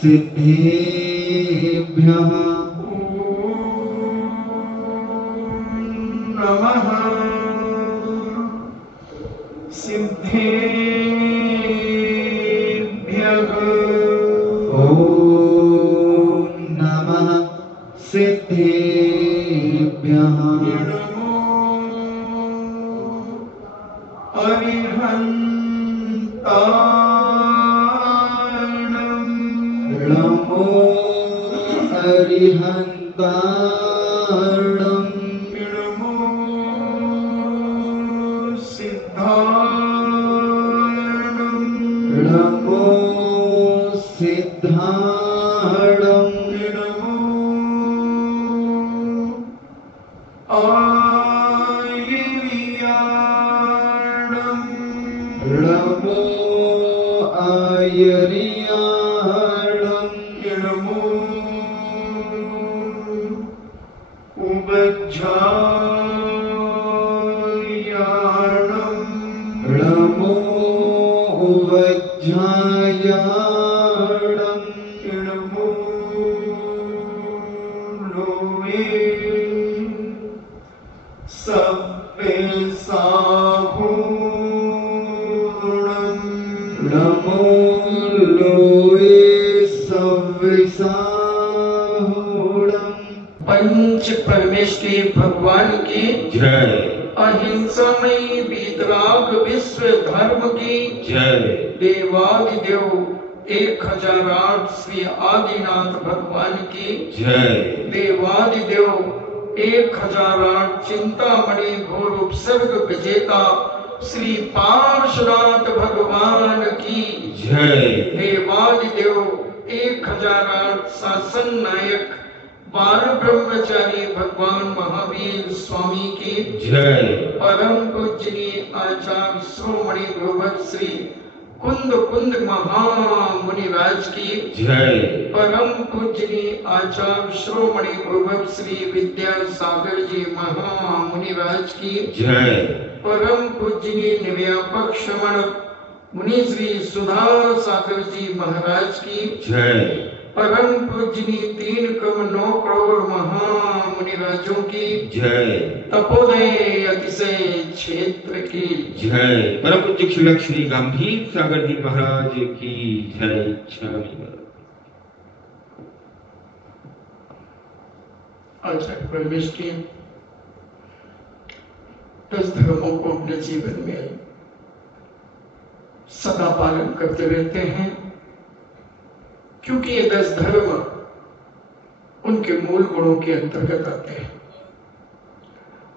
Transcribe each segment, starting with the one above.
सिद्धेभ्यः नमः सिद्धेभ्यः। ॐ नमः सिद्धेभ्यः। नमो अरिहन्ताणं। नमो अरिहन्ताणं। नमो सिद्धाणं। नमो सिद्धाणं। नमो आयर्याणं। नमो आयर्याणं। नमो उवज्झायाणं। नमो उवज्झायाणं। नमो लोवे सव्यसाहूणं। नमो लोये सव्यसाहूणं। पंच परमेश्वरी भगवान की जय। अहिंसामयी वीतराग विश्व धर्म की जय। देवादिदेव 1008 श्री आदिनाथ भगवान की जय। देवादिदेव 1008 चिंतामणि घोर उपसर्ग विजेता श्री पार्श्वनाथ भगवान की जय। देवादिदेव 1008 शासन नायक बाल ब्रह्मचारी भगवान महावीर स्वामी की जय। परम पूजनीय आचार्य श्रोमणि गुरुवर श्री कुंद कुंद महामुनिराज की जय। परम पूजनीय आचार्य श्रोमणि गुरुवर श्री विद्यासागर जी महामुनिराज की जय। परम पूजनीय निव्यापक श्रमण मुनि श्री सुधा सागर जी महाराज की जय। परम पूजनीय 3,9 करोड़ महामुनिराजों की जय। तपोदय अतिशय क्षेत्र की जय। परम पूज्य श्री श्री गंभीर सागर जी महाराज की जय। आचार्य परमेश की 10 धर्मों को अपने जीवन में सदा पालन करते रहते हैं, क्योंकि ये 10 धर्म उनके मूल गुणों के अंतर्गत आते हैं।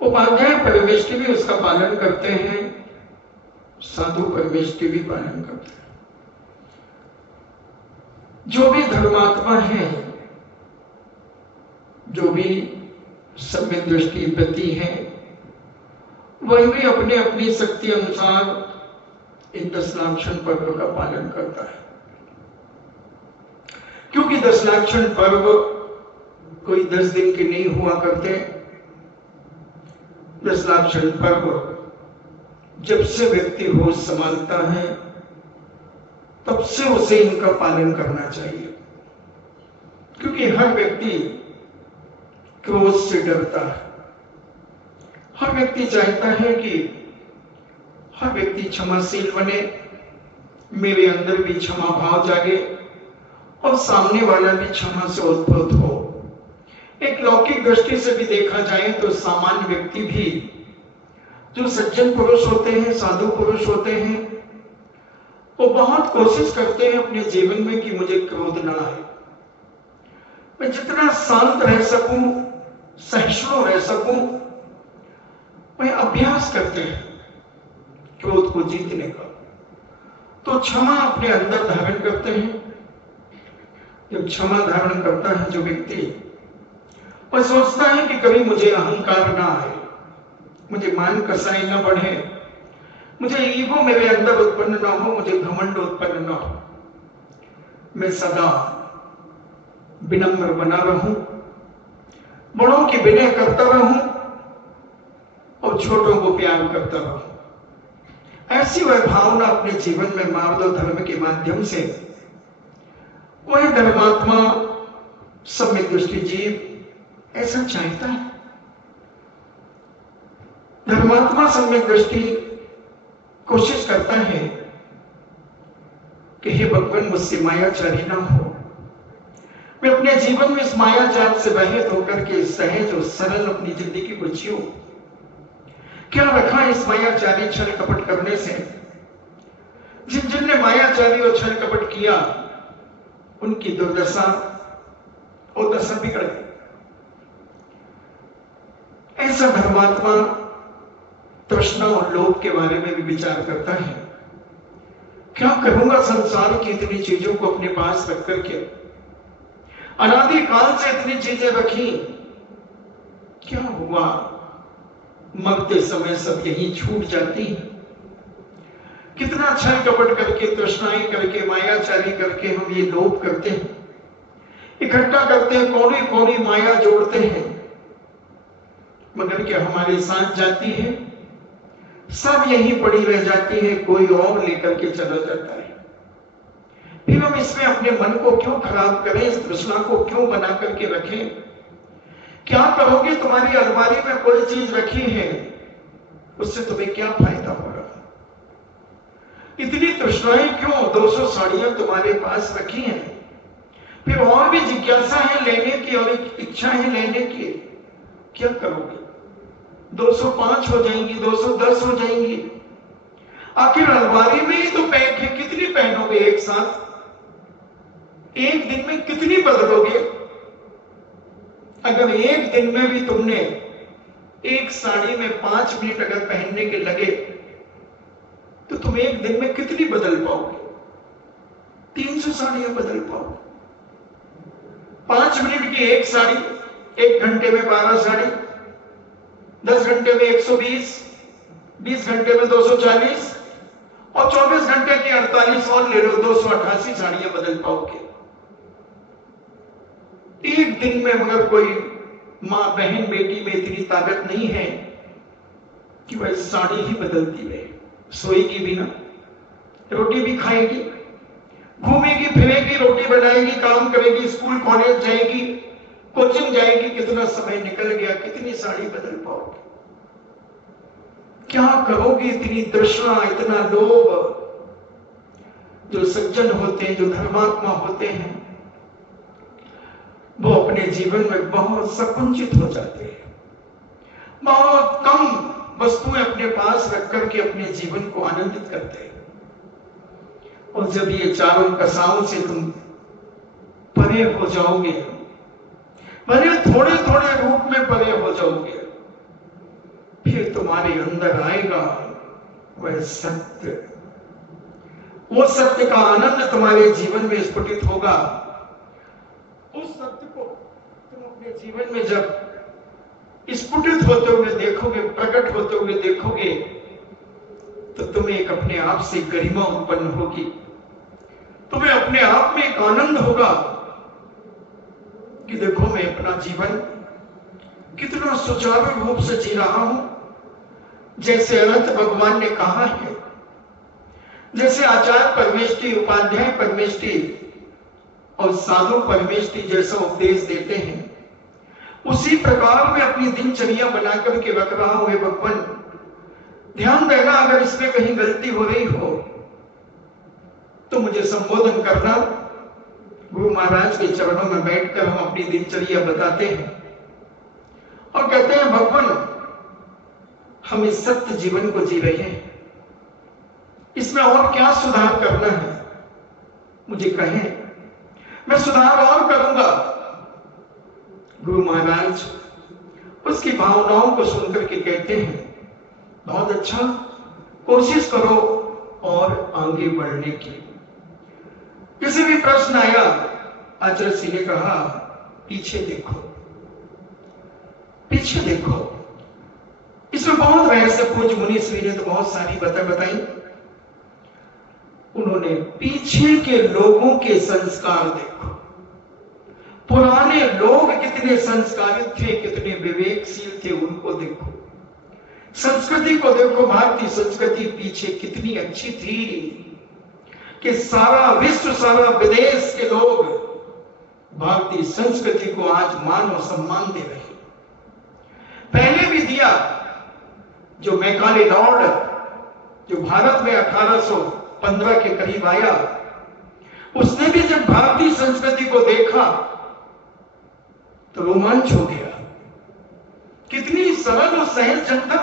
उपाध्याय परमेश की भी उसका पालन करते हैं, साधु परमेश की भी पालन करते हैं। जो भी धर्मात्मा है, जो भी सम्य दृष्टि प्रति है, वह भी अपने अपनी शक्ति अनुसार इन 10 लाक्षण पर्व का पालन करता है। क्योंकि 10 लाक्षण पर्व कोई 10 दिन के नहीं हुआ करते। 10 लाक्षण पर्व जब से व्यक्ति होश संभालता है, तब से उसे इनका पालन करना चाहिए। क्योंकि हर व्यक्ति क्रोध से डरता है, हर व्यक्ति चाहता है कि हर व्यक्ति क्षमाशील बने, मेरे अंदर भी क्षमा भाव जागे और सामने वाला भी क्षमा से उत्पन्न हो। एक लौकिक दृष्टि से भी देखा जाए तो सामान्य व्यक्ति भी, जो सज्जन पुरुष होते हैं, साधु पुरुष होते हैं, वो बहुत कोशिश करते हैं अपने जीवन में कि मुझे क्रोध ना आए, मैं जितना शांत रह सकूं, सहिष्णु रह सकूं, मैं अभ्यास करते हैं क्रोध को जीतने का। तो क्षमा अपने अंदर धारण करते हैं। जब क्षमा धारण करता है जो व्यक्ति, वह सोचता है कि कभी मुझे अहंकार ना आए, मुझे मान कसाई ना बढ़े, मुझे ईगो मेरे अंदर उत्पन्न ना हो, मुझे घमंड उत्पन्न ना हो। मैं सदा विनम्र बना रहूं, बड़ों की विनय करता रहूं और छोटों को प्यार करता रहूं। ऐसी वह भावना अपने जीवन में मार्ग धर्म के माध्यम से वही धर्मात्मा सम्यक दृष्टि जीव ऐसा चाहता है। धर्मात्मा सम्यक दृष्टि कोशिश करता है कि हे भगवान, मुझसे मायाचारी ना हो, मैं अपने जीवन में इस मायाजाल से रहित होकर के सहज और सरल अपनी जिंदगी को जियो। क्या रखा इस मायाचारी छल कपट करने से? जिन जिन ने मायाचारी और छल कपट किया उनकी दुर्दशा और दशा बिगड़ गई। ऐसा धर्मात्मा तृष्णा और लोभ के बारे में भी विचार करता है। क्या करूंगा संसार की इतनी चीजों को अपने पास रख करके, अनादि काल से इतनी चीजें रखी, क्या हुआ? मरते समय सब यही छूट जाती है। कितना छल कपट करके, तृष्णाएं करके, मायाचारी करके हम ये लोभ करते हैं, इकट्ठा करते हैं, कौड़ी कौड़ी माया जोड़ते हैं, मगर क्या हमारे साथ जाती है? सब यही पड़ी रह जाती है, कोई और लेकर के चला जाता है। फिर हम इसमें अपने मन को क्यों खराब करें, इस तृष्णा को क्यों बना करके रखें? क्या करोगे? तुम्हारी अलमारी में कोई चीज रखी है, उससे तुम्हें क्या फायदा हो रहा? इतनी तृष्णाएं क्यों? 200 साड़ियां तुम्हारे पास रखी हैं, फिर और भी जिज्ञासा है लेने की और इच्छा है लेने की, क्या करोगे? 205 हो जाएंगी, 210 हो जाएंगी। आखिर अलमारी में ही तो पैक है, कितनी पहनोगे एक साथ? एक दिन में कितनी बदलोगे? अगर एक दिन में भी तुमने एक साड़ी में 5 मिनट अगर पहनने के लगे तो तुम एक दिन में कितनी बदल पाओगे? 300 साड़ियां बदल पाओगे। 5 मिनट की एक साड़ी, 1 घंटे में 12 साड़ी, 10 घंटे में 120, 20 घंटे में 240 और 24 घंटे की 48 और ले लो, 288 साड़ियां बदल पाओगे। एक दिन में मगर कोई मां बहन बेटी में इतनी ताकत नहीं है कि वह साड़ी ही बदलती रहे। सोएगी भी ना, रोटी भी खाएगी, घूमेगी फिरेगी, रोटी बनाएगी, काम करेगी, स्कूल कॉलेज जाएगी, कोचिंग जाएगी, कितना समय निकल गया, कितनी साड़ी बदल पाओगे? क्या करोगी? इतनी तृष्णा, इतना लोभ। जो सज्जन होते हैं, जो धर्मात्मा होते हैं, वो अपने जीवन में बहुत संकुचित हो जाते हैं, बहुत कम वस्तुएं अपने पास रख करके अपने जीवन को आनंदित करते हैं। और जब ये चारों कसाओं से तुम परे हो जाओगे, भले थोड़े थोड़े रूप में परे हो जाओगे, फिर तुम्हारे अंदर आएगा वह सत्य। वो सत्य का आनंद तुम्हारे जीवन में स्फुटित होगा। उस सत्य को तुम अपने जीवन में जब स्फुटित होते हुए देखोगे, प्रकट होते हुए देखोगे, तो तुम्हें एक अपने आप से गरिमा उत्पन्न होगी। तुम्हें अपने आप में एक आनंद होगा कि देखो मैं अपना जीवन कितना सुचारू रूप से जी रहा हूं, जैसे अनंत भगवान ने कहा है, जैसे आचार्य परमेष्ठी, उपाध्याय परमेष्ठी और साधु परमेष्ठी जैसा उपदेश देते हैं, उसी प्रकार में अपनी दिनचर्या बना करके रख रहा हूं। हे भगवान, ध्यान देना, अगर इसमें कहीं गलती हो रही हो तो मुझे संबोधन करना। गुरु महाराज के चरणों में बैठकर हम अपनी दिनचर्या बताते हैं और कहते हैं, भगवान हम इस सत्य जीवन को जी रहे हैं, इसमें और क्या सुधार करना है मुझे कहें, मैं सुधार और करूंगा। गुरु महाराज उसकी भावनाओं को सुनकर के कहते हैं, बहुत अच्छा, कोशिश करो और आगे बढ़ने की। किसी भी प्रश्न आया, आचार्य जी ने कहा, पीछे देखो, पीछे देखो। इसमें बहुत रहस्य पूज्य मुनि श्री ने तो बहुत सारी बातें बताई। उन्होंने पीछे के लोगों के संस्कार देखो, पुराने लोग कितने संस्कारित थे, कितने विवेकशील थे, उनको देखो। संस्कृति को देखो, भारतीय संस्कृति पीछे कितनी अच्छी थी, कि सारा विश्व, सारा विदेश के लोग भारतीय संस्कृति को आज मान और सम्मान दे रहे हैं। पहले भी दिया, जो मैकाले लॉर्ड जो भारत में 1815 के करीब आया, उसने भी जब भारतीय संस्कृति को देखा तो रोमांच हो गया। कितनी सरल और सहज जनता,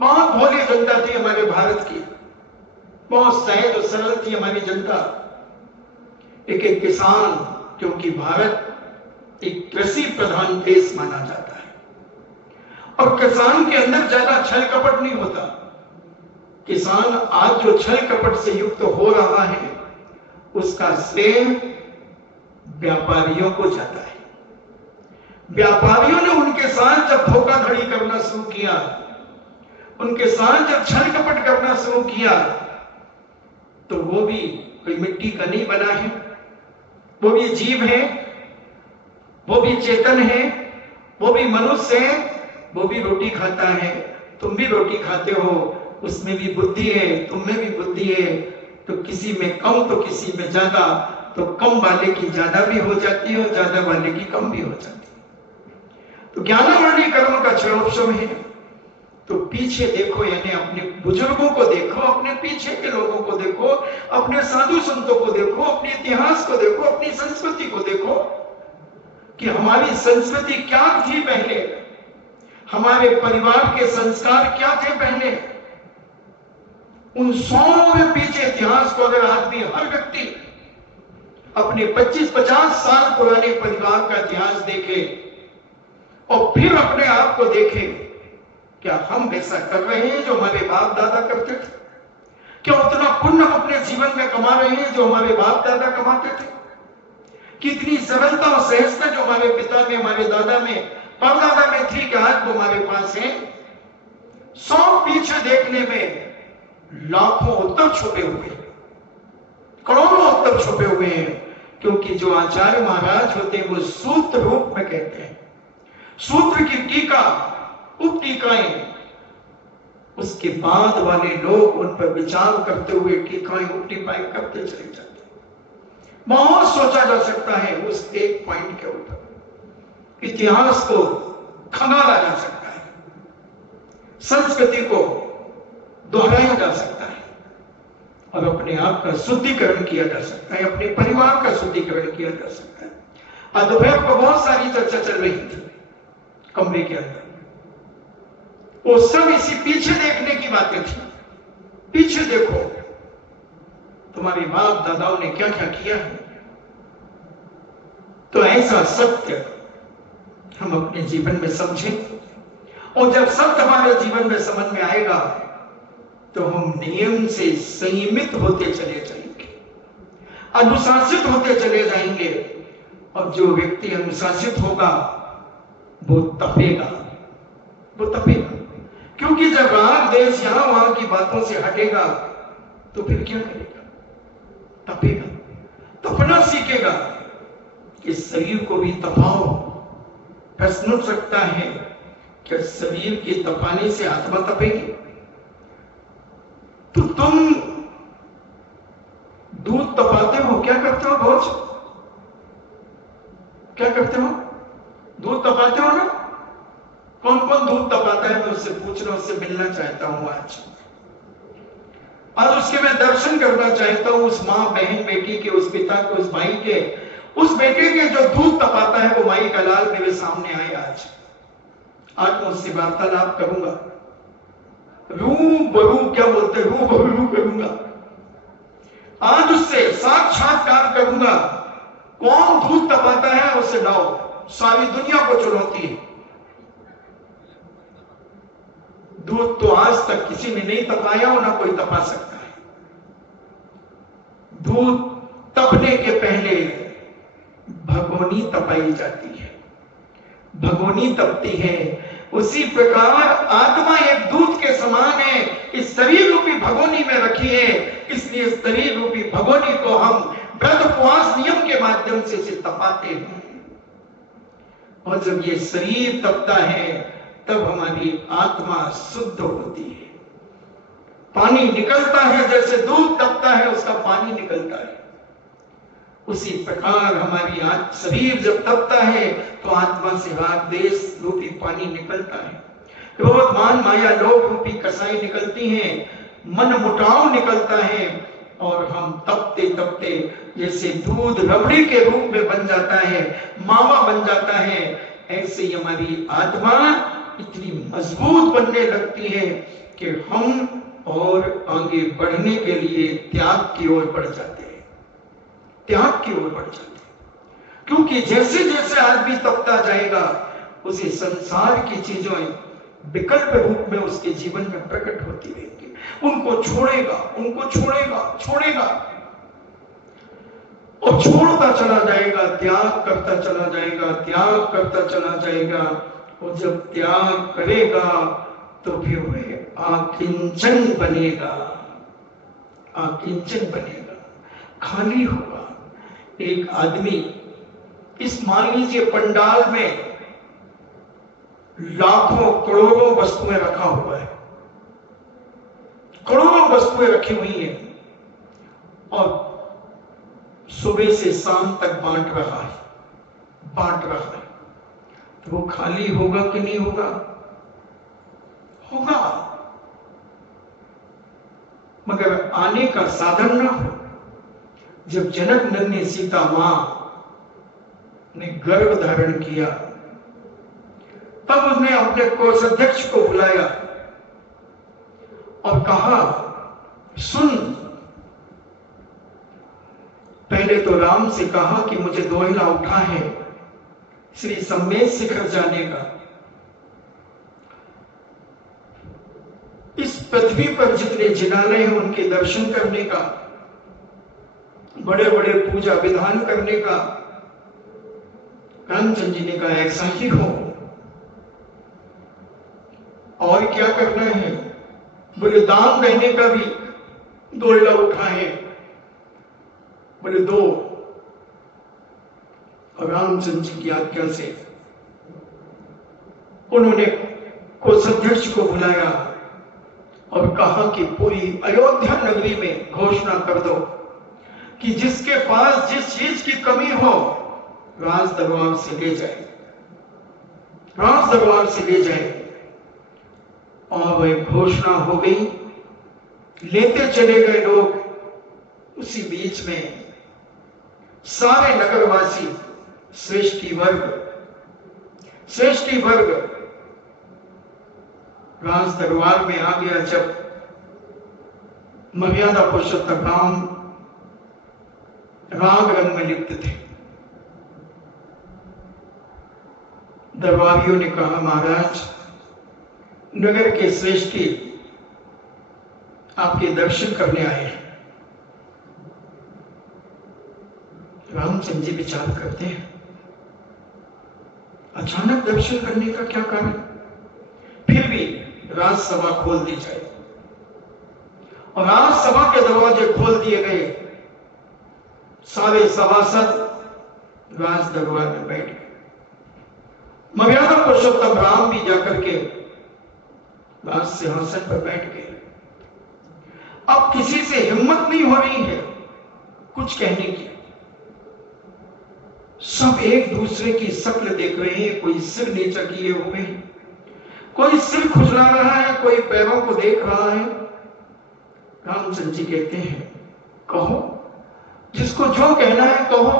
बहुत भोली जनता थी हमारे भारत की, बहुत सहज और सरल थी हमारी जनता। एक एक किसान, क्योंकि भारत एक कृषि प्रधान देश माना जाता है और किसान के अंदर ज्यादा छल कपट नहीं होता। किसान आज जो छल कपट से युक्त हो रहा है उसका श्रेय व्यापारियों को जाता है। व्यापारियों ने उनके साथ जब धोखाधड़ी करना शुरू किया, उनके साथ जब छल कपट करना शुरू किया, तो वो भी कोई मिट्टी का नहीं बना है, वो भी जीव है, वो भी चेतन है, वो भी मनुष्य है, वो भी रोटी खाता है, तुम भी रोटी खाते हो, उसमें भी बुद्धि है, तुम में भी बुद्धि है। तो किसी में कम तो किसी में ज्यादा, तो कम वाले की ज्यादा भी हो जाती है और ज्यादा वाले की कम भी हो जाती है। तो ज्ञानावर्णी कर्म का क्षणोत्सव है। तो पीछे देखो, यानी अपने बुजुर्गों को देखो, अपने पीछे के लोगों को देखो, अपने साधु संतों को देखो, अपने इतिहास को देखो, अपनी संस्कृति को देखो कि हमारी संस्कृति क्या थी पहले, हमारे परिवार के संस्कार क्या थे पहले। उन 100 के पीछे इतिहास को अगर आदमी, हर व्यक्ति अपने 25-50 साल पुराने परिवार का इतिहास देखे और फिर अपने आप को देखे, क्या हम वैसा कर रहे हैं जो हमारे बाप दादा करते थे? क्या उतना पुण्य हम अपने जीवन में कमा रहे हैं जो हमारे बाप दादा कमाते थे? कितनी सरलता और सहजता जो हमारे पिता में, हमारे दादा में, परदादा में थी कि आज वो हमारे पास है। 100 पीछे देखने में लाखों उत्तर छुपे हुए हैं, करोड़ों उत्तर छुपे हुए हैं, क्योंकि जो आचार्य महाराज होते हैं वो सूत्र रूप में कहते हैं। सूत्र की टीका, उप टीकाएं, उसके बाद वाले लोग उन पर विचार करते हुए टीकाएं, उप टीकाएं करते चले जाते हैं। बहुत सोचा जा सकता है उस एक पॉइंट के ऊपर। इतिहास को खंगाला जा सकता है, संस्कृति को दोहराया जा सकता है और अपने आप का शुद्धिकरण किया जा सकता है, अपने परिवार का शुद्धिकरण किया जा सकता है। आज दोपहर को बहुत सारी चर्चा चल रही थी कमरे के अंदर, वो सब इसी पीछे देखने की बातें थी। पीछे देखो, तुम्हारे बाप दादाओं ने क्या क्या किया है। तो ऐसा सत्य हम अपने जीवन में समझें, और जब सत्य हमारे जीवन में समझ में आएगा तो हम नियम से संयमित होते चले जाएंगे, अनुशासित होते चले जाएंगे। और जो व्यक्ति अनुशासित होगा वो तपेगा, वो तपेगा। क्योंकि जब राग देश यहां वहां की बातों से हटेगा तो फिर क्या करेगा? तपेगा, तपना सीखेगा। इस शरीर को भी तपाओ। प्रश्न उठ सकता है, क्या शरीर के तपाने से आत्मा तपेगी? तो तुम दूध तपाते हो, क्या करते हो? भोज क्या करते हो? दूध तपाते हो ना? कौन कौन दूध तपाता है? मैं उससे पूछना, उससे मिलना चाहता हूं आज उसके मैं दर्शन करना चाहता हूं, उस माँ, बहन, बेटी के, उस पिता के, उस भाई के, उस बेटे के जो दूध तपाता है, वो माई का लाल मेरे सामने आए। आज मैं उससे वार्तालाप करूंगा, रूबरू, क्या बोलते हैं, रूबरू करूंगा। आज उससे साक्षात्कार करूंगा। कौन दूध तपाता है उससे लाओ, सारी दुनिया को चुनौती है। दूध तो आज तक किसी ने नहीं तपाया और ना कोई तपा सकता है। दूध तपने के पहले भगोनी तपाई जाती है, भगोनी तपती है। उसी प्रकार आत्मा एक दूध के समान है, इस शरीर रूपी भगोनी में रखी है। इसलिए शरीर रूपी भगोनी को हम व्रत उपवास नियम के माध्यम से इसे तपाते हैं। और जब ये शरीर तपता है तब हमारी आत्मा शुद्ध होती है। पानी निकलता है, जैसे दूध तपता है उसका पानी निकलता है, उसी प्रकार हमारी शरीर जब तपता है तो आत्मा से राग देश रूपी पानी निकलता है, क्रोध मान माया लोभ रूपी कसाई निकलती हैं, मन मुटाव निकलता है और हम तपते तपते जैसे दूध रबड़ी के रूप में बन जाता है, मावा बन जाता है, ऐसे ही हमारी आत्मा इतनी मजबूत बनने लगती है कि हम और आगे बढ़ने के लिए त्याग की ओर बढ़ जाते हैं, त्याग की ओर बढ़ जाते हैं। क्योंकि जैसे जैसे आदमी तपता जाएगा उसे संसार की चीजें विकल्प रूप में उसके जीवन में प्रकट होती रहेंगी, उनको छोड़ेगा, उनको छोड़ेगा, छोड़ेगा और छोड़ता चला जाएगा, त्याग करता चला जाएगा, त्याग करता चला जाएगा। और जब त्याग करेगा तो फिर वह आकिंचन बनेगा, आकिंचन बनेगा, खाली होगा। एक आदमी इस मान लीजिए पंडाल में लाखों करोड़ों वस्तुएं रखा हुआ है, करोड़ों वस्तुएं रखी हुई हैं और सुबह से शाम तक बांट रहा है, बांट रहा है, तो वो खाली होगा कि नहीं होगा? होगा, मगर आने का साधन ना हो। जब जनक नंदनी सीता मां ने गर्भ धारण किया तब उसने अपने कोषाध्यक्ष को बुलाया और कहा, सुन, पहले तो राम से कहा कि मुझे दोहिला उठा है श्री सम्मेद शिखर जाने का, इस पृथ्वी पर जितने जिनालय हैं उनके दर्शन करने का, बड़े बड़े पूजा विधान करने का। रामचंद्र जी ने कहा, ऐसा ही हो, और क्या करना है? बोले दान देने का भी दोहिला उठा है। बोले दो। और रामचंद्र जी की आज्ञा से उन्होंने कोषाध्यक्ष को बुलाया और कहा कि पूरी अयोध्या नगरी में घोषणा कर दो कि जिसके पास जिस चीज की कमी हो राज दरबार से ले जाए, राज दरबार से ले जाए। और वह घोषणा हो गई, लेते चले गए लोग। उसी बीच में सारे नगरवासी श्रेष्ठी वर्ग राज दरबार में आ गया। जब मर्यादा पुरुषोत्तम राम राग रंग में लिप्त थे, दरबारियों ने कहा, महाराज, नगर के श्रेष्ठी आपके दर्शन करने आए हैं। रामचंद्र जी विचार करते हैं, अचानक दर्शन करने का क्या कारण? फिर भी राजसभा खोल दी जाए और राजसभा के दरवाजे खोल दिए गए। सारे सभासद राज दरबार में बैठ गए। मर्यादा पुरुषोत्तम राम भी जाकर के राज सिंहासन पर बैठ गए। अब किसी से हिम्मत नहीं हो रही है कुछ कहने की। सब एक दूसरे की शक्ल देख रहे हैं, कोई सिर नीचा किए हुए, कोई सिर खुजला रहा है, कोई पैरों को देख रहा है। रामचंद्र जी कहते हैं, कहो, जिसको जो कहना है कहो,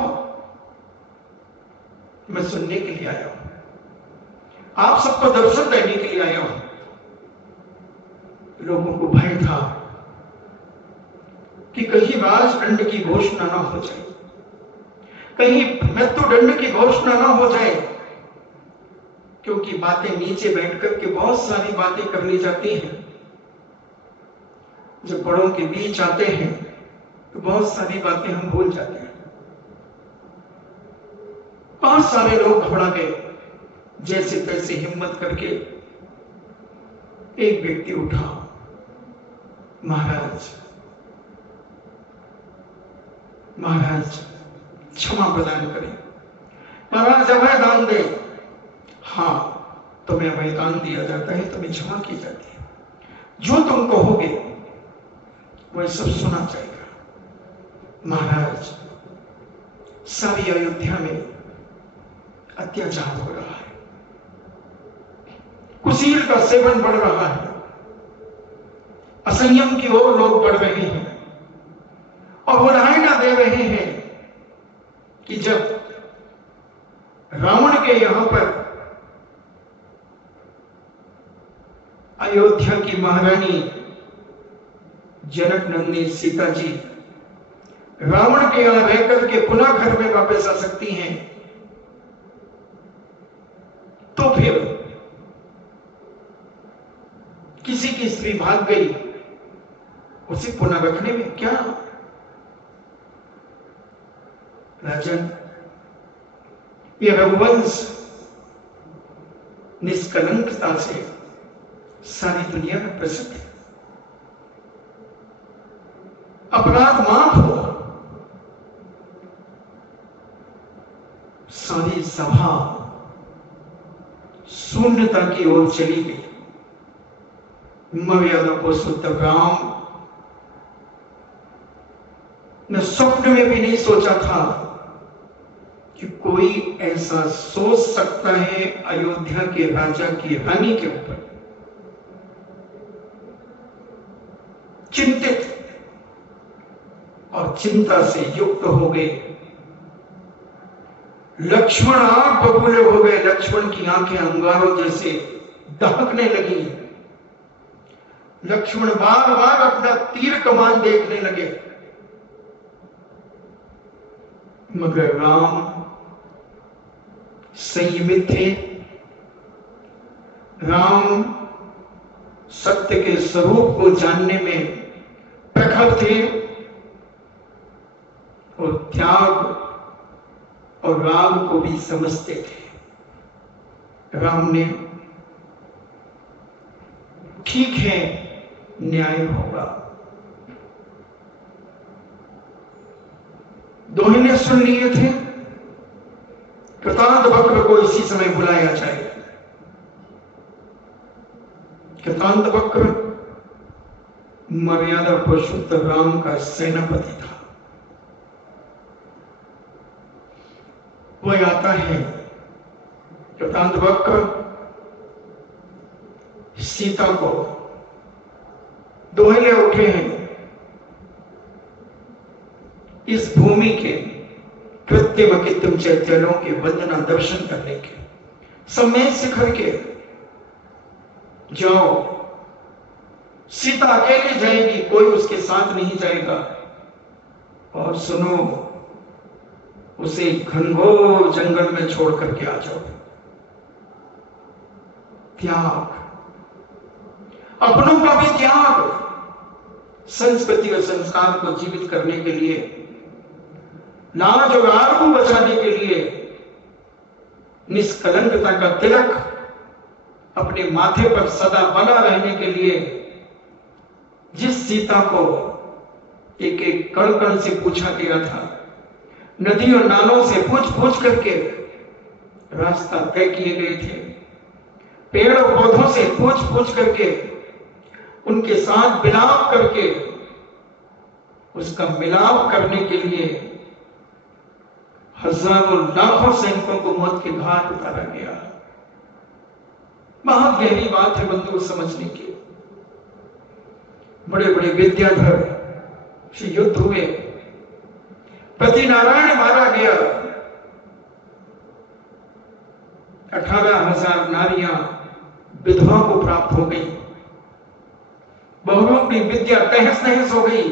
मैं सुनने के लिए आया हूं, आप सबको दर्शन देने के लिए आया हूं। लोगों को भय था कि कहीं राजदंड की घोषणा ना हो जाए, कहीं मृत्युदंड की घोषणा ना हो जाए, क्योंकि बातें नीचे बैठ करके बहुत सारी बातें कर ली जाती हैं। जब बड़ों के बीच आते हैं तो बहुत सारी बातें हम भूल जाते हैं। बहुत सारे लोग घबरा गए। जैसे तैसे हिम्मत करके एक व्यक्ति उठा, महाराज क्षमा प्रदान करें, महाराज अभय दान दे। हाँ, तुम्हें अभय दान दिया जाता है, तुम्हें क्षमा की जाती है। जो तुम कहोगे वह सब सुना जाएगा। महाराज, सारी अयोध्या में अत्याचार हो रहा है, कुशील का सेवन बढ़ रहा है, असंयम की ओर लोग बढ़ रहे हैं और वो रायना दे रहे हैं कि जब रावण के यहां पर अयोध्या की महारानी जनक नंदिनी सीता जी रावण के यहां रहकर के पुनः घर में वापस आ सकती हैं, तो फिर किसी की स्त्री भाग गई, उसे पुनः रखने में क्या? राजन, यह रघुवंश निष्कलंकता से सारी दुनिया में प्रसिद्ध है। अपराध माफ हो। सारी सभा शून्यता की ओर चली गई। मर्यादा पुरुषोत्तम राम ने स्वप्न में भी नहीं सोचा था कि कोई ऐसा सोच सकता है अयोध्या के राजा की रानी के ऊपर। चिंतित और चिंता से युक्त हो गए। लक्ष्मण आंख बबूले हो गए। लक्ष्मण की आंखें अंगारों जैसे दहकने लगी। लक्ष्मण बार बार अपना तीर कमान देखने लगे, मगर राम संयमित थे। राम सत्य के स्वरूप को जानने में प्रखर थे और त्याग और राम को भी समझते थे। राम ने ठीक है, न्याय होगा। दोहिने सुन लिए थे, कृतांत वक्र को इसी समय बुलाया जाए। कृतांत वक्र मर्यादा पुरुषोत्तम राम का सेनापति था। वह आता है। कृतांत वक्र सीता को दोहले उठे हैं इस भूमि के कृत्रिम कृत्रिम चैत्यलों के वंदना दर्शन करने के। समय शिखर के जाओ, सीता अकेले जाएगी, कोई उसके साथ नहीं जाएगा। और सुनो, उसे घनघोर जंगल में छोड़ करके आ जाओ। त्याग, अपनों का भी त्याग, संस्कृति और संस्कार को जीवित करने के लिए, लाज और आर को बचाने के लिए, निष्कलंकता का तिलक अपने माथे पर सदा बना रहने के लिए, जिस सीता को एक एक कण कण से पूछा गया था, नदी और नालों से पूछ पूछ करके रास्ता तय किए गए थे, पेड़ और पौधों से पूछ पूछ करके उनके साथ मिलाप करके उसका मिलाप करने के लिए हजारों लाखों सैनिकों को मौत के घाट उतारा गया। बहुत गहरी बात है बंधु समझने की। बड़े बड़े विद्याधर से युद्ध हुए, पति नारायण मारा गया, 18,000 नारियां विधवा को प्राप्त हो गई, बहुओं की विद्या तहस नहस हो गई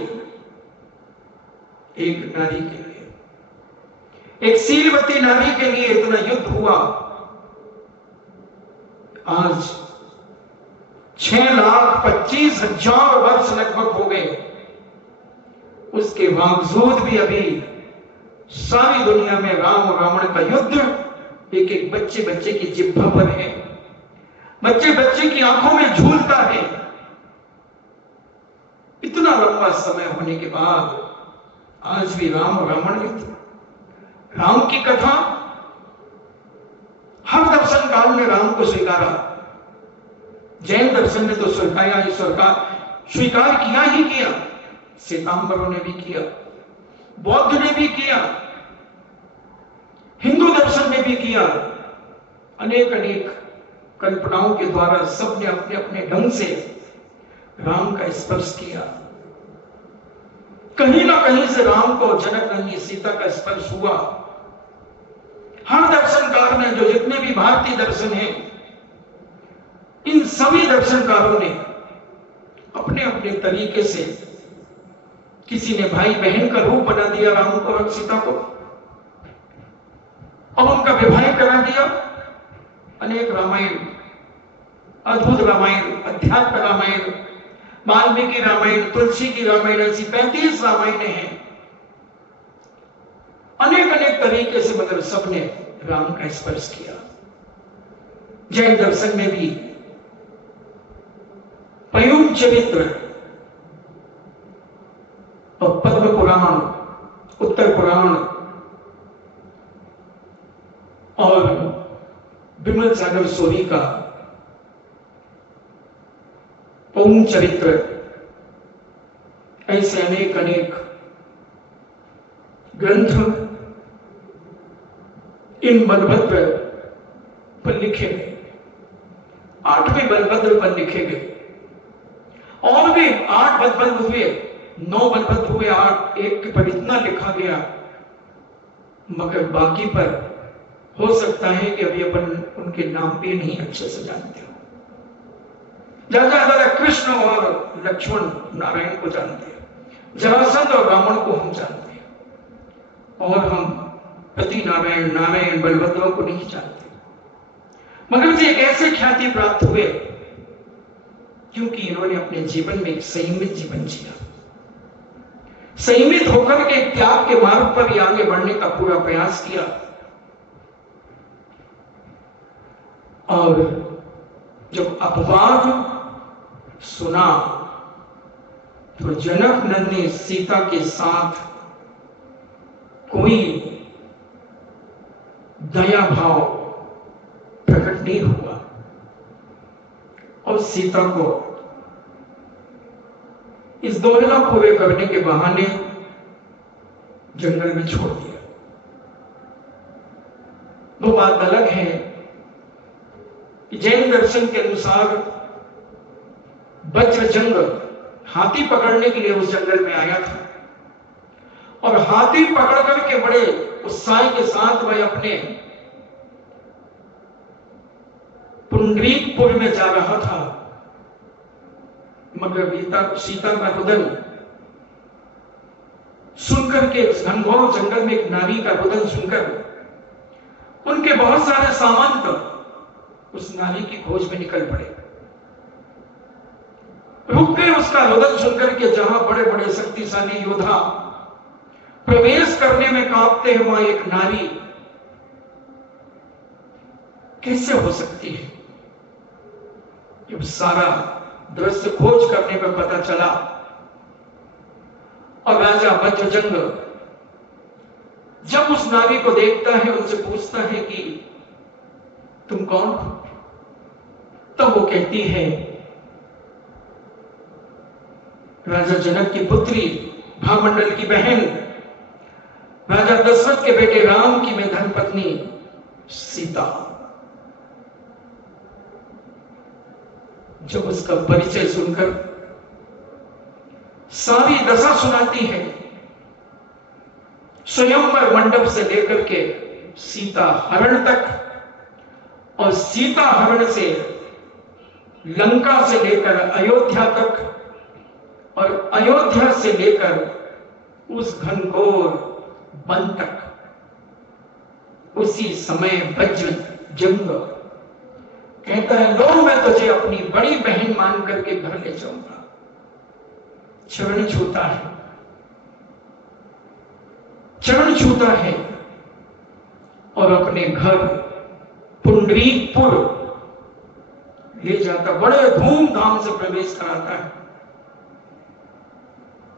एक नारी के लिए, एक शीलवती नारी के लिए इतना युद्ध हुआ। आज 6,25,000 वर्ष लगभग हो गए, उसके बावजूद भी अभी सारी दुनिया में राम और रावण का युद्ध एक एक बच्चे बच्चे की जिह्वा पर है, बच्चे बच्चे की आंखों में झूलता है। इतना लंबा समय होने के बाद आज भी राम और रावण युद्ध। राम की कथा हर दर्शन काल में राम को स्वीकारा। जैन दर्शन ने तो स्वीकार किया ही किया। श्वेतांबरों ने भी किया, बौद्ध ने भी किया, हिंदू दर्शन ने भी किया। अनेक अनेक कल्पनाओं के द्वारा सबने अपने अपने ढंग से राम का स्पर्श किया। कहीं ना कहीं से राम को जनक नंदी सीता का स्पर्श हुआ। हर दर्शनकार ने, जो जितने भी भारतीय दर्शन हैं, इन सभी दर्शनकारों ने अपने अपने तरीके से, किसी ने भाई बहन का रूप बना दिया राम को और सीता को, और उनका विवाह करा दिया। अनेक रामायण, अद्भुत रामायण, अध्यात्म रामायण, वाल्मीकि रामायण, तुलसी की रामायण, ऐसी 35 रामायणें हैं। अनेक अनेक तरीके से मतलब सबने राम का स्पर्श किया। जैन दर्शन में भी पयुम चरित्र और पद्म पुराण, उत्तर पुराण और विमल सागर सोरी का पौम चरित्र, ऐसे अनेक अनेक ग्रंथ इन बलभद्र पर लिखे गए। 8वें बलभद्र पर लिखे गए, और भी 8 बलभद्र हुए, 9 बलभद्र हुए, 8 एक के पर इतना लिखा गया, मगर बाकी पर हो सकता है कि अभी अपन उनके नाम पे नहीं अच्छे से जानते हो। ज्यादा कृष्ण और लक्ष्मण नारायण को जानते हैं, जरासंध और रावण को हम जानते हैं, और हम पति नारायण, नारायण, बलभद्रों को नहीं जानते। मगर मुझे एक ऐसे ख्याति प्राप्त हुए क्योंकि इन्होंने अपने जीवन में एक संयमित जीवन जिया। संयमित होकर के त्याग के मार्ग पर ही आगे बढ़ने का पूरा प्रयास किया। और जब अपवाद सुना तो जनक नंद ने सीता के साथ कोई दया भाव प्रकट नहीं हुआ और सीता को इस दोहरा पूरे करने के बहाने जंगल में छोड़ दिया। वो बात अलग है कि जैन दर्शन के अनुसार वज्रजंग हाथी पकड़ने के लिए उस जंगल में आया था, और हाथी पकड़ करके बड़े उत्साह के साथ वह अपने पुंडरीकपुर में जा रहा था। मगर सीता का रुदन सुनकर के, घनघोर जंगल में एक नारी का रुदन सुनकर उनके बहुत सारे सामंत उस नारी की खोज में निकल पड़े। रुक गए उसका रुदन सुनकर के। जहां बड़े बड़े शक्तिशाली योद्धा प्रवेश करने में कांपते हैं, वहां एक नारी कैसे हो सकती है? जब सारा दृश्य खोज करने पर पता चला, और राजा वज्रजंग जब उस नारी को देखता है, उनसे पूछता है कि तुम कौन हो? तब वो कहती है, राजा जनक की पुत्री, भामंडल की बहन, राजा दशरथ के बेटे राम की मैं धर्मपत्नी सीता। जब उसका परिचय सुनकर सारी दशा सुनाती है, स्वयंवर मंडप से लेकर के सीता हरण तक, और सीता हरण से लंका से लेकर अयोध्या तक, और अयोध्या से लेकर उस घनघोर वन तक, उसी समय वज्रजंग कहता है, लो मैं तुझे अपनी बड़ी बहन मान करके घर ले जाऊंगा। चरण छूता है, चरण छूता है, और अपने घर पुंडरीकपुर ले जाता, बड़े धूमधाम से प्रवेश कराता है।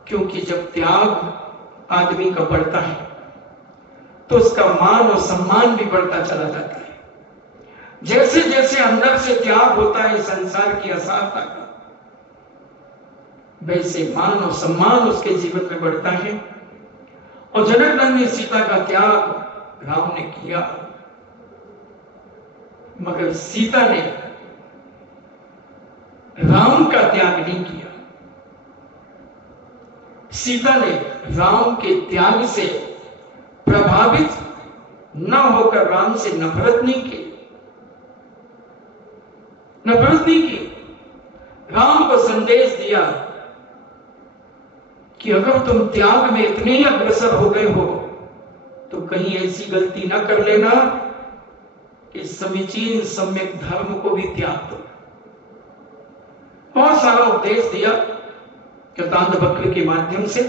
क्योंकि जब त्याग आदमी का बढ़ता है तो उसका मान और सम्मान भी बढ़ता चला जाता है। जैसे जैसे अंदर से त्याग होता है संसार की असारता का, वैसे मान और सम्मान उसके जीवन में बढ़ता है। और जनक नंदन ने सीता का त्याग राम ने किया, मगर सीता ने राम का त्याग नहीं किया। सीता ने राम के त्याग से प्रभावित न होकर राम से नफरत नहीं की, नफरत नहीं की। राम को संदेश दिया कि अगर तुम त्याग में इतने ही अग्रसर हो गए हो तो कहीं ऐसी गलती न कर लेना कि समीचीन सम्यक धर्म को भी त्याग दो। बहुत सारा उपदेश दिया कृतांत वक्र के माध्यम से।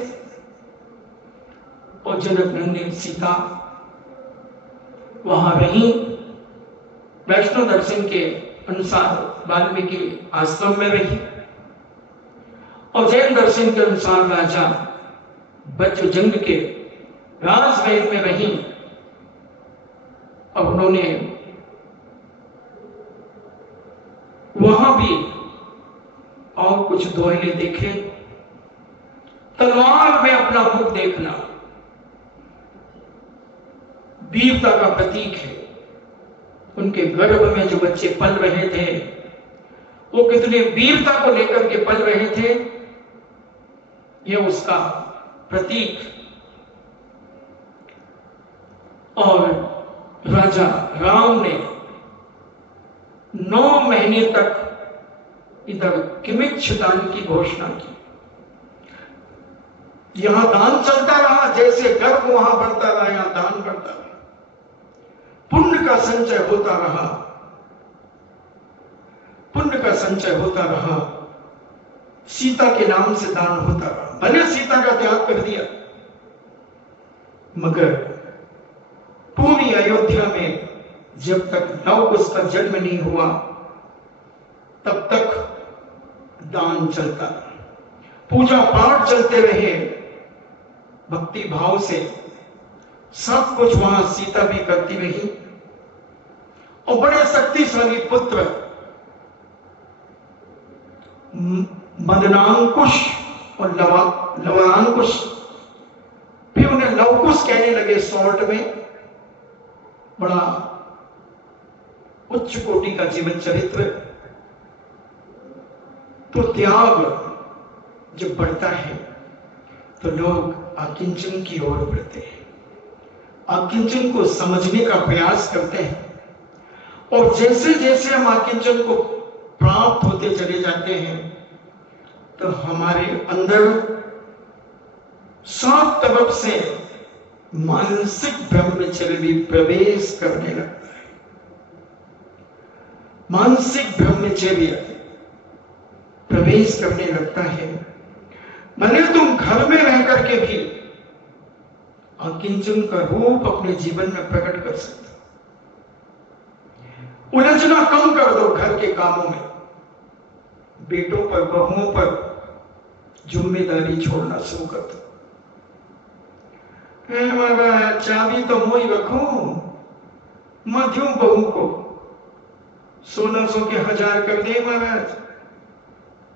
और जनक नंदन सीता वहां रही, वैष्णव दर्शन के अनुसार वाल्मीकि आश्रम में रही, और जैन दर्शन के अनुसार राजा वज्रजंग के राजमहल में रही। और उन्होंने वहां भी और कुछ दोहले देखे। तलवार में अपना मुख देखना वीरता का प्रतीक है। उनके गर्भ में जो बच्चे पल रहे थे वो कितने वीरता को लेकर के पल रहे थे, यह उसका प्रतीक। और राजा राम ने 9 महीने तक इधर किमिच्छदान की घोषणा की। यहां दान चलता रहा, जैसे गर्भ वहां बढ़ता रहा, यहां दान बढ़ता रहा, पुण्य का संचय होता रहा, पुण्य का संचय होता रहा। सीता के नाम से दान होता रहा। भले सीता का त्याग कर दिया, मगर पूरी अयोध्या में जब तक लव कुश का जन्म नहीं हुआ तब तक दान चलता, पूजा पाठ चलते रहे भक्ति भाव से। सब कुछ वहां सीता भी करती रही। और बड़े शक्तिशाली पुत्र मदनांकुश और लवांकुश, फिर उन्हें लवकुश कहने लगे शॉर्ट में। बड़ा उच्च कोटि का जीवन चरित्र। तो त्याग जब बढ़ता है तो लोग आकिंचन की ओर बढ़ते हैं, आकिंचन को समझने का प्रयास करते हैं। और जैसे जैसे हम आकिंचन को प्राप्त होते चले जाते हैं तो हमारे अंदर सब तरफ से मानसिक ब्रह्मचर्य भी प्रवेश करने लगता है। मानसिक ब्रह्मचर्य प्रवेश करने लगता है। भले तुम घर में रह करके भी अकिंचन का रूप अपने जीवन में प्रकट कर सकते। उलझना कम कर दो घर के कामों में, बेटों पर बहुओं पर जिम्मेदारी छोड़ना शुरू कर दो। चाबी तो मैं ही रखूं, मध्यम बहू को 1600 के 1000 कर दे महाराज,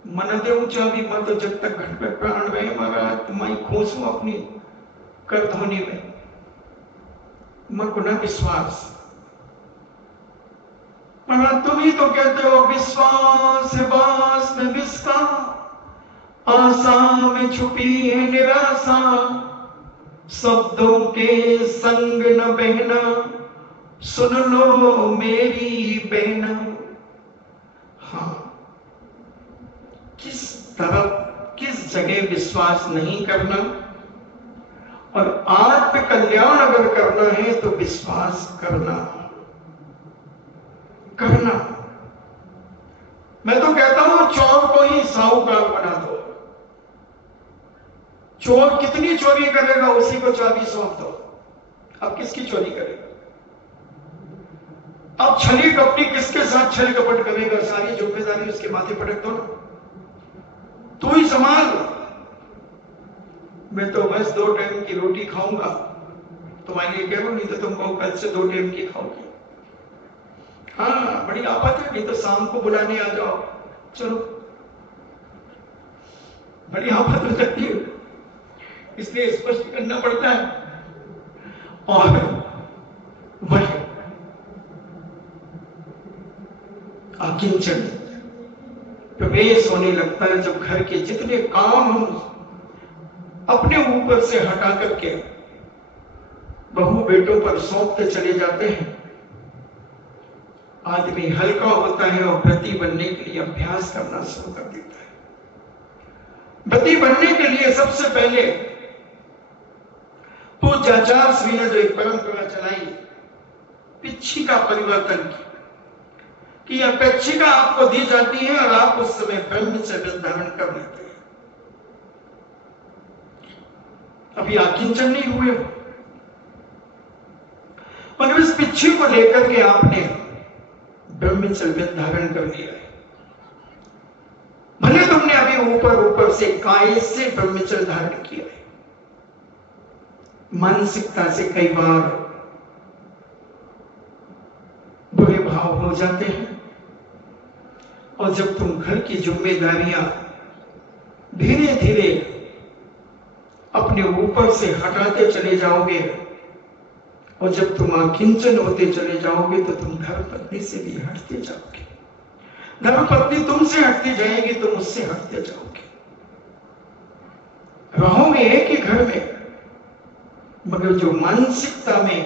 मन दे चाबी मत जब तक घर पे प्राण रहे महाराज। मैं खुश हूं अपनी कर धोनी में, मैं को न विश्वास। महाराज तुम ही तो कहते हो विश्वास है बास में विश्वा, आशा में छुपी है निराशा, शब्दों के संग न बहना, सुन लो मेरी बहना। हाँ, किस तरफ किस जगह विश्वास नहीं करना, और आत्म कल्याण अगर करना है तो विश्वास करना। मैं तो कहता हूं चोर को ही साहूकार बना दो। चोर कितनी चोरी करेगा उसी को चाबी सौंप दो। अब किसकी चोरी करेगा? अब छली कपटी किसके साथ छल कपट करेगा? सारी जिम्मेदारी उसके माथे पटक दो ना, तू ही संभाल। मैं तो बस 2 टाइम की रोटी खाऊंगा, तुम्हारे लिए कह रहा हूं, नहीं तो तुम कहो कल से 2 टाइम की खाओगी। हाँ बड़ी आफत है, नहीं तो शाम को बुलाने आ जाओ। चलो बड़ी आफत हो जाती है, इसलिए स्पष्ट करना पड़ता है। और वही अकिंचन प्रवेश होने लगता है जब घर के जितने काम हम अपने ऊपर से हटा करके बहू बेटों पर सौंपते चले जाते हैं। आदमी हल्का होता है और व्रती बनने के लिए अभ्यास करना शुरू कर देता है। व्रती बनने के लिए सबसे पहले पूज्य आचार्य श्री ने जो एक परंपरा चलाई, पिच्छी का परिवर्तन की, कि यह पेक्षिका आपको दी जाती है और आप उस समय ब्रह्मचर्य धारण कर लेते हैं। अभी आकिंचन नहीं हुए, मगर इस पिच्छी को लेकर के आपने ब्रह्मचर्य धारण कर लिया है। भले तुमने अभी ऊपर ऊपर से काय से ब्रह्मचर्य धारण किया है, मानसिकता से कई बार बुरे भाव हो जाते हैं। और जब तुम घर की जिम्मेदारियां धीरे धीरे अपने ऊपर से हटाते चले जाओगे और जब तुम अकिंचन होते चले जाओगे तो तुम धर्मपत्नी से भी हटते जाओगे, धर्मपत्नी तुमसे हटती जाएगी, तुम उससे हटते जाओगे। रहोगे एक ही घर में, मगर जो मानसिकता में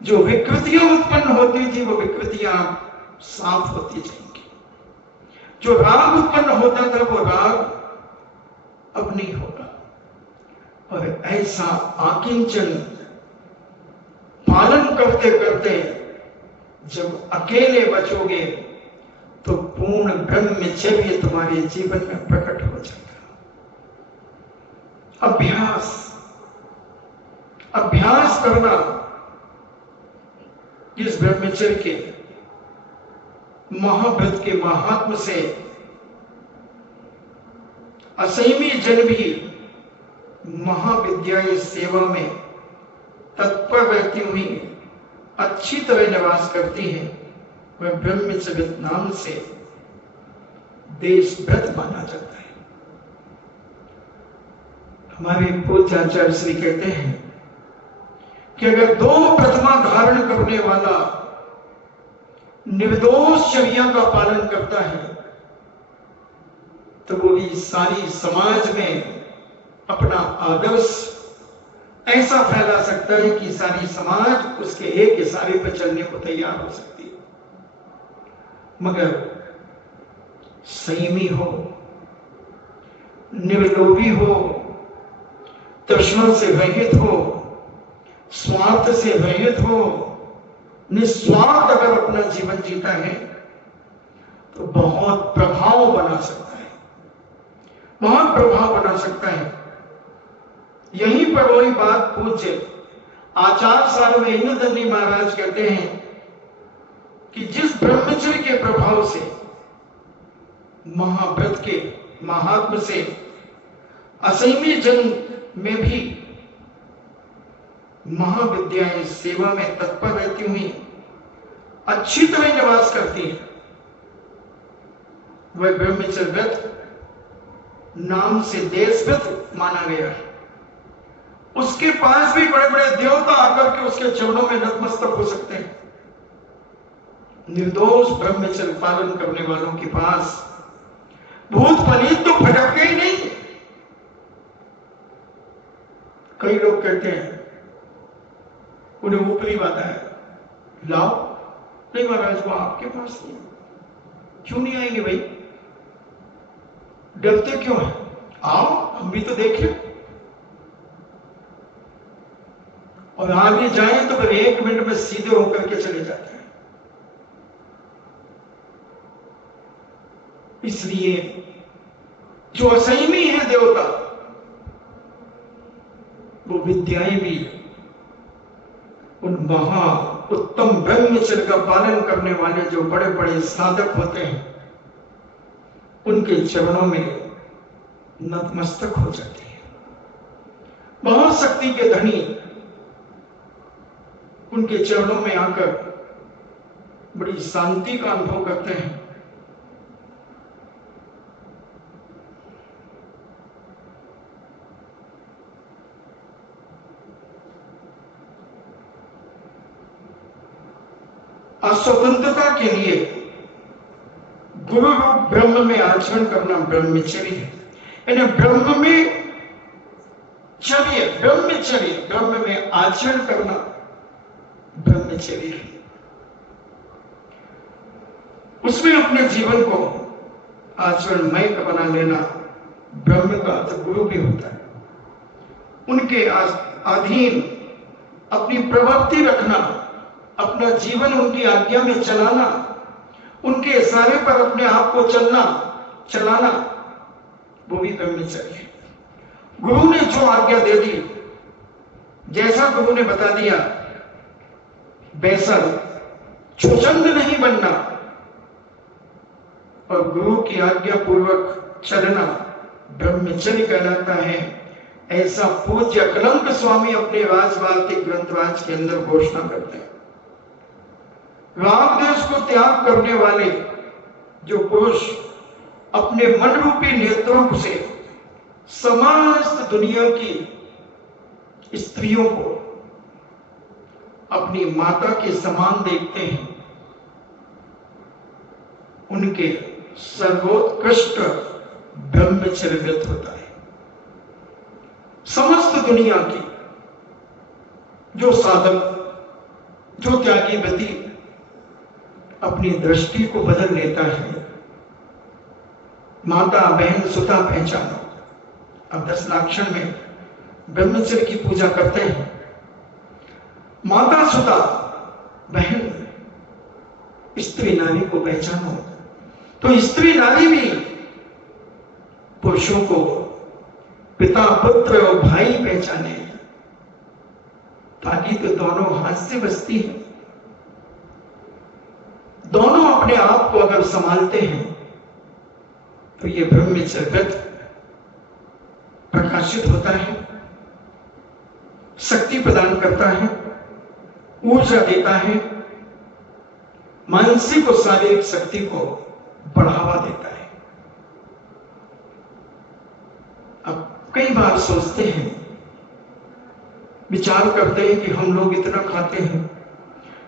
जो विकृतियां उत्पन्न होती थी वो विकृतियां साफ होती जाएंगी। जो राग उत्पन्न होता था वो राग अब नहीं होगा। और ऐसा आकिंचन पालन करते करते जब अकेले बचोगे तो पूर्ण ब्रह्मचर्य तुम्हारे जीवन में प्रकट हो जाएगा। अभ्यास करना इस ब्रह्मचर्य के महाव्रत के महात्म से असंयमी जन भी महाविद्या सेवा में तत्पर रहती हुई अच्छी तरह निवास करती है। वह ब्रह्मचर्य नाम से देशव्रत माना जाता है। हमारे पूज्य आचार्य श्री कहते हैं कि अगर दो प्रतिमा धारण करने वाला निर्दोष चर्या का पालन करता है तो वो भी सारी समाज में अपना आदर्श ऐसा फैला सकता है कि सारी समाज उसके एक इशारे पर चलने को तैयार हो सकती है। मगर संयमी हो, निर्लोभी हो, तृष्णा से रहित हो, स्वार्थ से रहित हो, निस्वार्थ अगर अपना जीवन जीता है तो बहुत प्रभाव बना सकता है, बहुत प्रभाव बना सकता है। यहीं पर वही बात पूज्य आचार्य सार्वभौम महाराज कहते हैं कि जिस ब्रह्मचर्य के प्रभाव से, महाव्रत के महात्म से असंयमी जन में भी महाविद्याएं सेवा में तत्पर रहती हुई अच्छी तरह निवास करती है, वह ब्रह्मचर्य व्रत नाम से देशव्रत माना गया है। उसके पास भी बड़े बड़े देवता आकर के उसके चरणों में नतमस्तक हो सकते हैं। निर्दोष ब्रह्मचर्य पालन करने वालों के पास भूत पलीत तो भटकते ही नहीं। कई लोग कहते हैं, उन्हें ऊपरी बात है, लाओ, नहीं महाराज वो आपके पास नहीं, क्यों नहीं आएंगे भाई, डरते क्यों है, आओ हम भी तो देखें। और आगे जाएं तो फिर 1 मिनट में सीधे होकर के चले जाते हैं। इसलिए जो असंयमी है देवता, वो विद्याएं भी उन महा उत्तम ब्रह्मचर्य का पालन करने वाले जो बड़े बड़े साधक होते हैं उनके चरणों में नतमस्तक हो जाती है। महाशक्ति के धनी उनके चरणों में आकर बड़ी शांति का अनुभव करते हैं। स्वतंत्रता के लिए गुरु रूप ब्रह्म में आचरण करना ब्रह्मचर्य है। यानी ब्रह्म में चलिए, ब्रह्म में आचरण करना ब्रह्मचर्य है। उसमें अपने जीवन को आचरणमय बना लेना ब्रह्म का अर्थ गुरु भी होता है। उनके अधीन अपनी प्रवृत्ति रखना, अपना जीवन उनकी आज्ञा में चलाना, उनके इशारे पर अपने आप को चलाना, वो भी ब्रह्मचर्य है। गुरु ने जो आज्ञा दे दी, जैसा गुरु ने बता दिया वैसा छुचंद नहीं बनना और गुरु की आज्ञा पूर्वक चलना ब्रह्मचर्य कहलाता है। ऐसा पूज्य अकलंक स्वामी अपने राजवार्तिक ग्रंथराज के अंदर घोषणा करते हैं। राग देश को त्याग करने वाले जो पुरुष अपने मन रूपी नेत्रों से समस्त दुनिया की स्त्रियों को अपनी माता के समान देखते हैं, उनके सर्वोत्कृष्ट ब्रह्मचर्य व्रत होता है। समस्त दुनिया की जो साधक, जो त्यागी व्यक्ति अपनी दृष्टि को बदल लेता है, माता बहन सुता पहचानो। अब 10 लाक्षण में ब्रह्मचर्य की पूजा करते हैं। माता सुता बहन स्त्री नारी को पहचानो। तो स्त्री नारी भी पुरुषों को पिता पुत्र और भाई पहचाने, ताकि तो दोनों हाथ से बसती है। दोनों अपने आप को अगर संभालते हैं तो ये ब्रह्मचर्य व्रत प्रकाशित होता है, शक्ति प्रदान करता है, ऊर्जा देता है, मानसिक और शारीरिक शक्ति को बढ़ावा देता है। अब कई बार सोचते हैं, विचार करते हैं कि हम लोग इतना खाते हैं,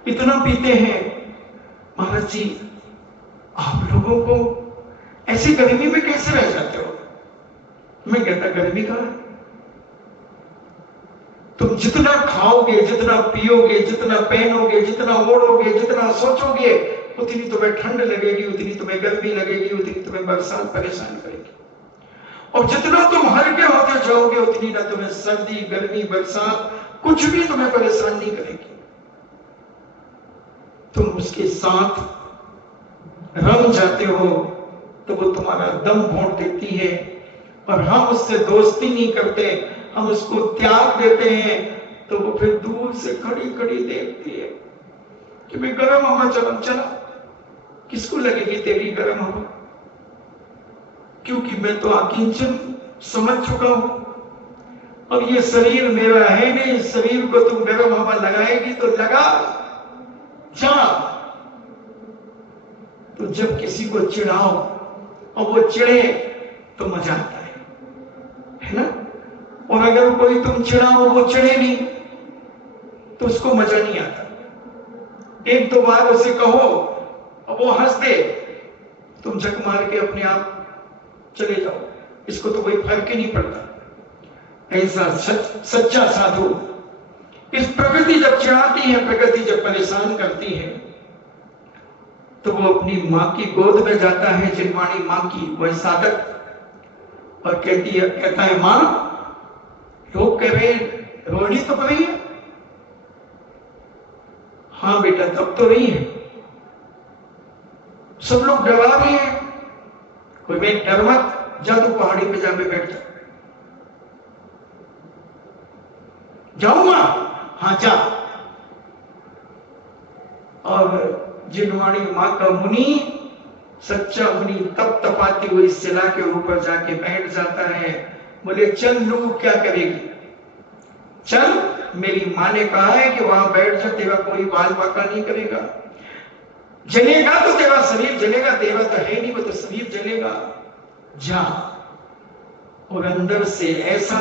इतना पीते हैं, महाराज जी आप लोगों को ऐसी गर्मी में कैसे रह जाते हो? मैं कहता गर्मी का तुम जितना खाओगे, जितना पियोगे, जितना पहनोगे, जितना ओढ़ोगे, जितना सोचोगे, उतनी तुम्हें ठंड लगेगी, उतनी तुम्हें गर्मी लगेगी, उतनी तुम्हें बरसात परेशान करेगी। और जितना तुम हल्के होते जाओगे उतनी ना तुम्हें सर्दी गर्मी बरसात कुछ भी तुम्हें परेशान नहीं करेगी। तुम उसके साथ रम जाते हो तो वो तुम्हारा दम घोंट देती है। और हम उससे दोस्ती नहीं करते, हम उसको त्याग देते हैं, तो वो फिर दूर से खड़ी खड़ी देखती है कि मैं गर्म हवा चला, किसको लगेगी तेरी गर्म हवा? क्योंकि मैं तो अकिंचन समझ चुका हूं। अब ये शरीर मेरा है नहीं, इस शरीर को तुम गर्म हवा लगाएगी तो लगा जा। तो जब किसी को चिढ़ाओ और वो चिढ़े तो मजा आता है ना? और अगर कोई तुम चिढ़ाओ वो चिढ़े नहीं तो उसको मजा नहीं आता। एक दो बार उसे कहो और वो हंस दे, तुम झक मार के अपने आप चले जाओ, इसको तो कोई फर्क ही नहीं पड़ता। ऐसा सच्चा साधु इस प्रकृति जब चिढ़ाती है, प्रकृति जब परेशान करती है, तो वो अपनी मां की गोद में जाता है, जिनवाणी मां की, वह साधक, और कहता है मां लोग कह रहे रोनी तो रही है। हाँ बेटा तब तो रही है, सब लोग डरा रहे हैं, कोई मैं डर मत, जा तू पहाड़ी पे जाके बैठ जा। जाऊंगा? हाँ जा। और जिनवाणी मां का मुनि, सच्चा मुनि तप तपाती हुई शिला के ऊपर जाके बैठ जाता है। बोले चल लू क्या करेगी, चल, मेरी मां ने कहा है कि वहां बैठ जा, तेरा कोई बाल बाका नहीं करेगा। जलेगा तो तेरा शरीर जलेगा, तेरा तो है नहीं, वो तो शरीर जलेगा। जा। और अंदर से ऐसा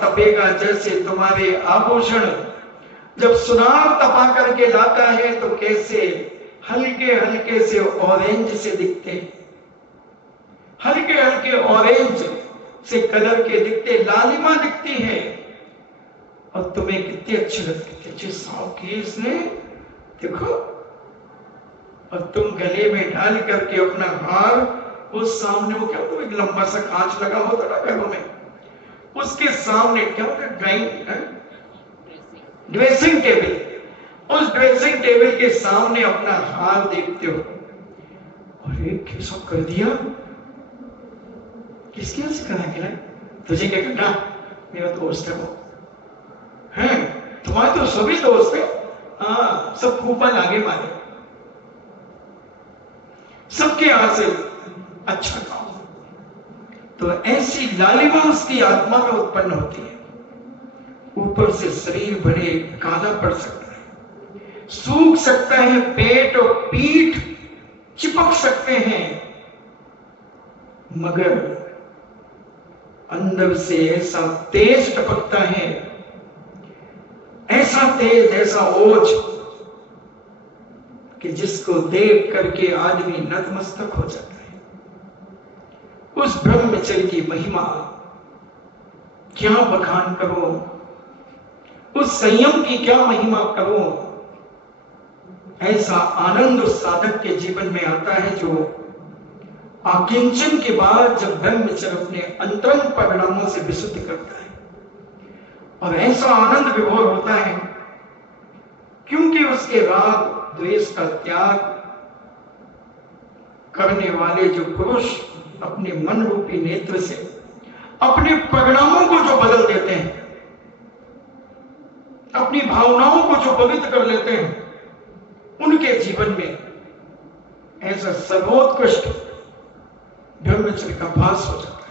तपेगा जैसे तुम्हारे आभूषण जब सुनार तपा करके लाता है तो कैसे हल्के हल्के से ऑरेंज से दिखते, हल्के हल्के ऑरेंज से कलर के दिखते, लालिमा दिखती है और तुम्हें कितनी अच्छी लगती है। साफ की इसने देखो, और तुम गले में डाल करके अपना हार उस सामने, वो क्या तो एक लंबा सा कांच लगा होता ना घरों में, उसके सामने क्या होता, ड्रेसिंग टेबल, उस ड्रेसिंग टेबल के सामने अपना हार देखते हो, और एक सब कर दिया, किसके यहाँ से करा के तुझे क्या करना, मेरा दोस्त है वो है, तुम्हारे तो सभी दोस्त है, हाँ सब कूपन आगे मारे, सबके यहां से अच्छा काम। तो ऐसी लालिमा उसकी आत्मा में उत्पन्न होती है। ऊपर से शरीर भरे काला पड़ सकता है, सूख सकता है, पेट और पीठ चिपक सकते हैं, मगर अंदर से ऐसा तेज टपकता है, ऐसा तेज, ऐसा ओज कि जिसको देख करके आदमी नतमस्तक हो जाता है। उस ब्रह्मचर्य की महिमा क्या बखान करो, उस संयम की क्या महिमा करो। ऐसा आनंद उस साधक के जीवन में आता है जो आकिंचन के बाद जब ब्रह्मचर्य अपने अंतरंग परिणामों से विशुद्ध करता है, और ऐसा आनंद विभोर होता है क्योंकि उसके राग द्वेष का त्याग करने वाले जो पुरुष अपने मन रूपी नेत्र से अपने परिणामों को जो बदल देते हैं, अपनी भावनाओं को जो पवित्र कर लेते हैं, उनके जीवन में ऐसा सर्वोत्कृष्ट ब्रह्मचर्य का भास हो जाता है।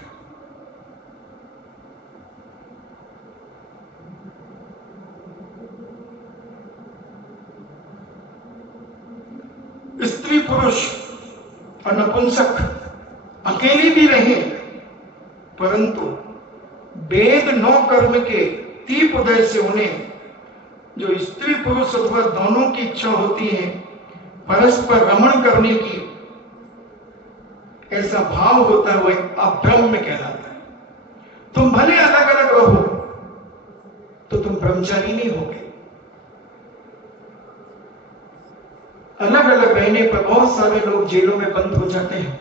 स्त्री पुरुष और नपुंसक अकेले भी रहे, परंतु वेद 9 कर्म के तीप उदय से उन्हें जो स्त्री पुरुष अथवा दोनों की इच्छा होती है परस्पर रमण करने की, ऐसा भाव होता है, वो एक अब्रह्म कहलाता है। तुम भले अलग अलग रहो तो तुम ब्रह्मचारी नहीं होगे। अलग अलग रहने पर बहुत सारे लोग जेलों में बंद हो जाते हैं,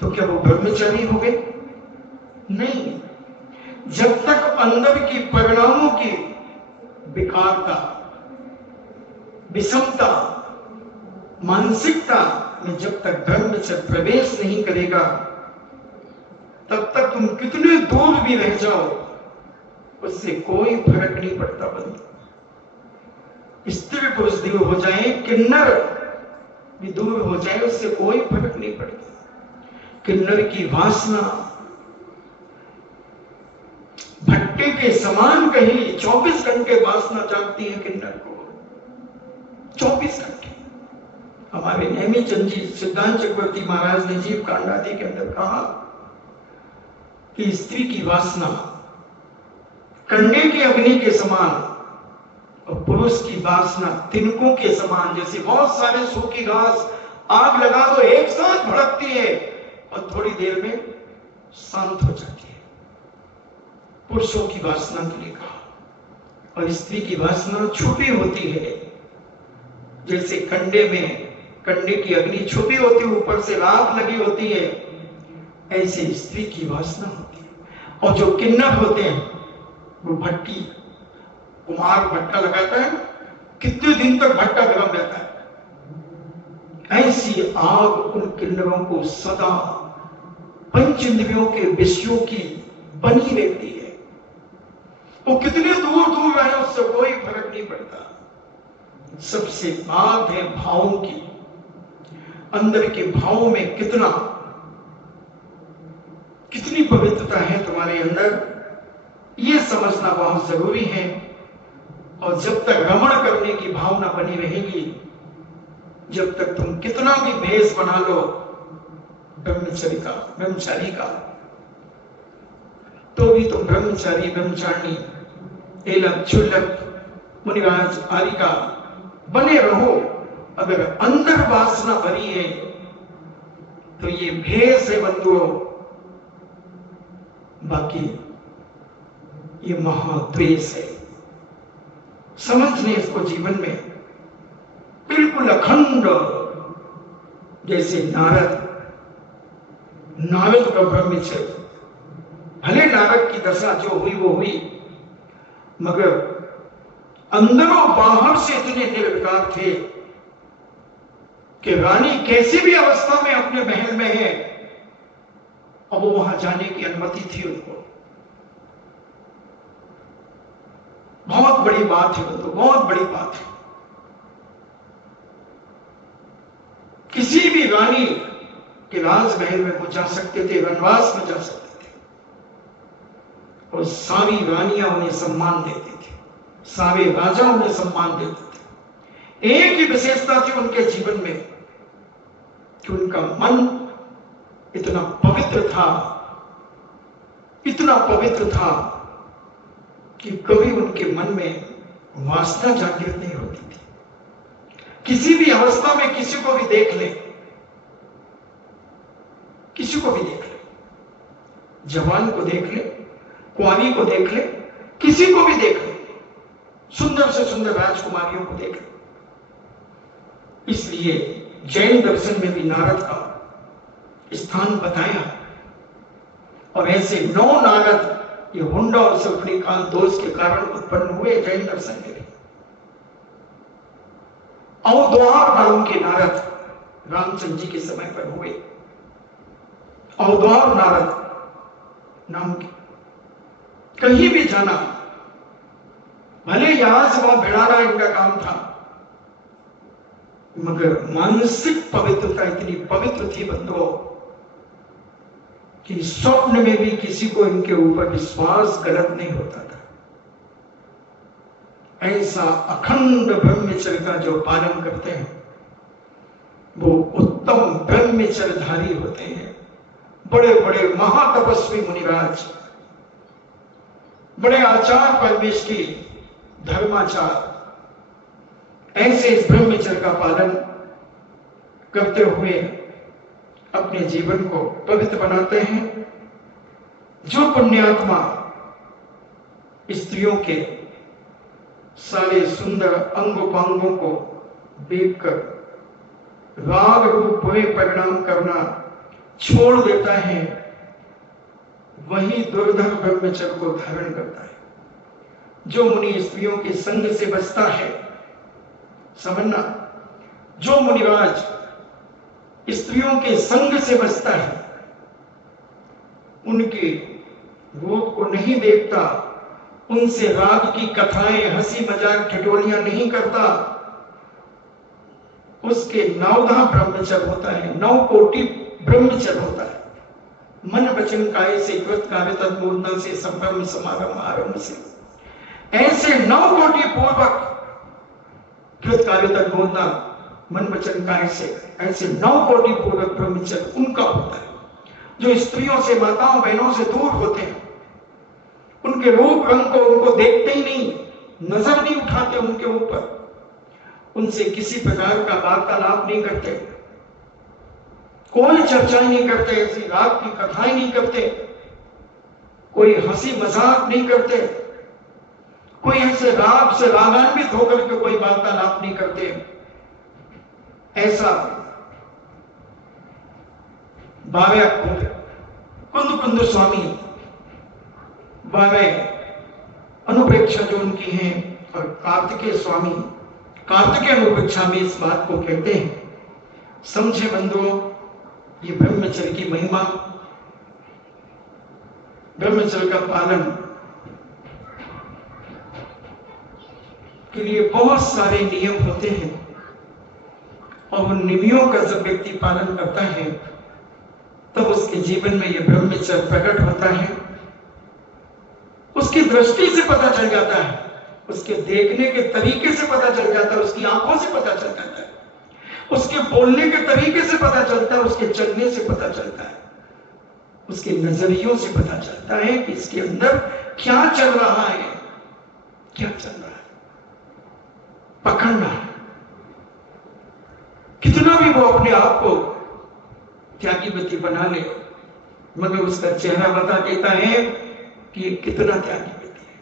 तो क्या वो ब्रह्मचारी हो गए? नहीं। जब तक अंदर की परिणामों की विकारता, विषमता, मानसिकता में जब तक ब्रह्मचर्य प्रवेश नहीं करेगा, तब तक तुम कितने दूर भी रह जाओ उससे कोई फर्क नहीं पड़ता। बंद स्त्री पुरुष दूर हो जाए, किन्नर भी दूर हो जाए, उससे कोई फर्क नहीं पड़ता। किन्नर की वासना भट्टे के समान कहीं 24 घंटे वासना जागती है किन्नर को, 24 घंटे। हमारे नेमीचंद जी सिद्धांत चक्रवर्ती महाराज ने जीव कांडादि के अंदर कहा कि स्त्री की वासना कंडे की अग्नि के समान और पुरुष की वासना तिनकों के समान। जैसे बहुत सारे सूखी घास आग लगा दो, एक साथ भड़कती है और थोड़ी देर में शांत हो जाती है। पुरुषों की वासना के लिए कहा, और स्त्री की वासना छुपी होती है। जैसे कंडे में कंडे की अग्नि छुपी होती है, ऊपर से राख लगी होती है, ऐसे स्त्री की वासना होती है। और जो किन्नर होते हैं वो भट्टी, कुमार भट्टा लगाता है, कितने दिन तक भट्टा गर्म रहता है। ऐसी आग उन किन्नरों को सदा पंच इंद्रियों के विषयों की बनी रहती है। वो कितने दूर दूर रहे उससे कोई फर्क नहीं पड़ता। सबसे बात है भावों की, अंदर के भावों में कितनी पवित्रता है तुम्हारे अंदर, ये समझना बहुत जरूरी है। और जब तक रमण करने की भावना बनी रहेगी, जब तक तुम कितना भी भेष बना लो ब्रह्मचारी का, तो भी तुम ब्रह्मचारी ब्रह्मचारिणी एलक छुल्लक मुनिराज आदि का बने रहो। अगर अंदर वासना भरी है तो ये भेष है बंधुओं, बाकी ये महाद्वेष है। समझने इसको जीवन में बिल्कुल अखंड, जैसे नारद का ब्रह्मचर्य, भले नारद की दशा जो हुई वो हुई, मगर अंदर और बाहर से इतने निर्विकार थे कि रानी कैसी भी अवस्था में अपने महल में है और वो वहां जाने की अनुमति थी उनको। बहुत बड़ी बात है, तो बहुत बड़ी बात है। किसी भी रानी के राजमहल में वो जा सकते थे, वनवास में जा सकते थे, और सारी रानियां उन्हें सम्मान देती थी, सारे राजा उन्हें सम्मान देते थे। एक ही विशेषता थी उनके जीवन में कि उनका मन इतना पवित्र था, इतना पवित्र था कि कभी उनके मन में वासना जागृत नहीं होती थी। किसी भी अवस्था में किसी को भी देख ले, किसी को भी देख ले, जवान को देख ले, कुंवारी को देख ले, किसी को भी देख ले, सुंदर से सुंदर राजकुमारियों को देख ले। इसलिए जैन दर्शन में भी नारद का स्थान बताया, और ऐसे 9 नारद ये हुंडा और सल्फनी काल दोष के कारण उत्पन्न हुए जैन दर्शन के लिए। औद्वार नाम के नारद रामचंद्र जी के समय पर हुए, औद्वार नारद नाम के। कहीं भी जाना, भले यहां से वहां भिड़ाना इनका काम था, मगर मानसिक पवित्रता इतनी पवित्र थी बंधुओं कि स्वप्न में भी किसी को इनके ऊपर विश्वास गलत नहीं होता था। ऐसा अखंड ब्रह्मचर्य का जो पालन करते हैं वो उत्तम ब्रह्मचर्यधारी होते हैं। बड़े बड़े महातपस्वी मुनिराज, बड़े आचार परमेश की धर्माचार, ऐसे इस ब्रह्मचर्य का पालन करते हुए अपने जीवन को पवित्र बनाते हैं। जो पुण्यात्मा स्त्रियों के सारे सुंदर अंगोपांगों को देखकर राग रूप हुए परिणाम करना छोड़ देता है, वही दुर्धर ब्रह्मचर्य को धारण करता है। जो मुनि स्त्रियों के संग से बचता है, समझना, जो मुनिराज स्त्रियों के संग से बचता है, उनके रूप को नहीं देखता, उनसे राग की कथाएं, हंसी मजाक, ठिठोलियां नहीं करता, उसके 9 ब्रह्मचर्य होता है, 9 कोटि ब्रह्मचर्य होता है। मन वचन काय से कृत कार्य तद्मूर्धन से संभ्रम समागम आरंभ से, ऐसे 9 कोटि पूर्वक कृत कार्य तद्मूर्धन मन वचन काय से, ऐसे 9 कोटि पूर्वक ब्रह्मचर्य उनका होता है। जो स्त्रियों से, माताओं बहनों से दूर होते हैं, उनके रूप रंग को उनको देखते ही नहीं, नजर नहीं उठाते उनके ऊपर, उनसे किसी प्रकार का वार्तालाप नहीं करते, कोई चर्चाएं नहीं करते, ऐसी राग की कथाएं नहीं करते, कोई हंसी मजाक नहीं करते, कोई ऐसे राग से रागान्वित होकर के कोई वार्तालाप नहीं करते। ऐसा बावे कुंद स्वामी, बावे अनुप्रेक्षा जो उनकी हैं, और कार्तिकेय स्वामी कार्तिकेय अनुप्रेक्षा में इस बात को कहते हैं। समझे बंधुओं, ये ब्रह्मचर्य की महिमा, ब्रह्मचर्य का पालन के लिए बहुत सारे नियम होते हैं, और उन नियमों का जब व्यक्ति पालन करता है तब उसके जीवन में यह ब्रह्मचर्य प्रकट होता है। उसकी दृष्टि से पता चल जाता है, उसके देखने के तरीके से पता चल जाता है, उसकी आंखों से पता चल जाता है, उसके बोलने के तरीके से पता चलता है, उसके चलने से पता चलता है, उसके नजरियों से पता चलता है कि इसके अंदर क्या चल रहा है, क्या चल रहा है। पकड़ना है। कितना भी वो अपने आप को त्यागीवती बना ले, मगर उसका चेहरा बता देता है कि ये कितना त्यागीवती है।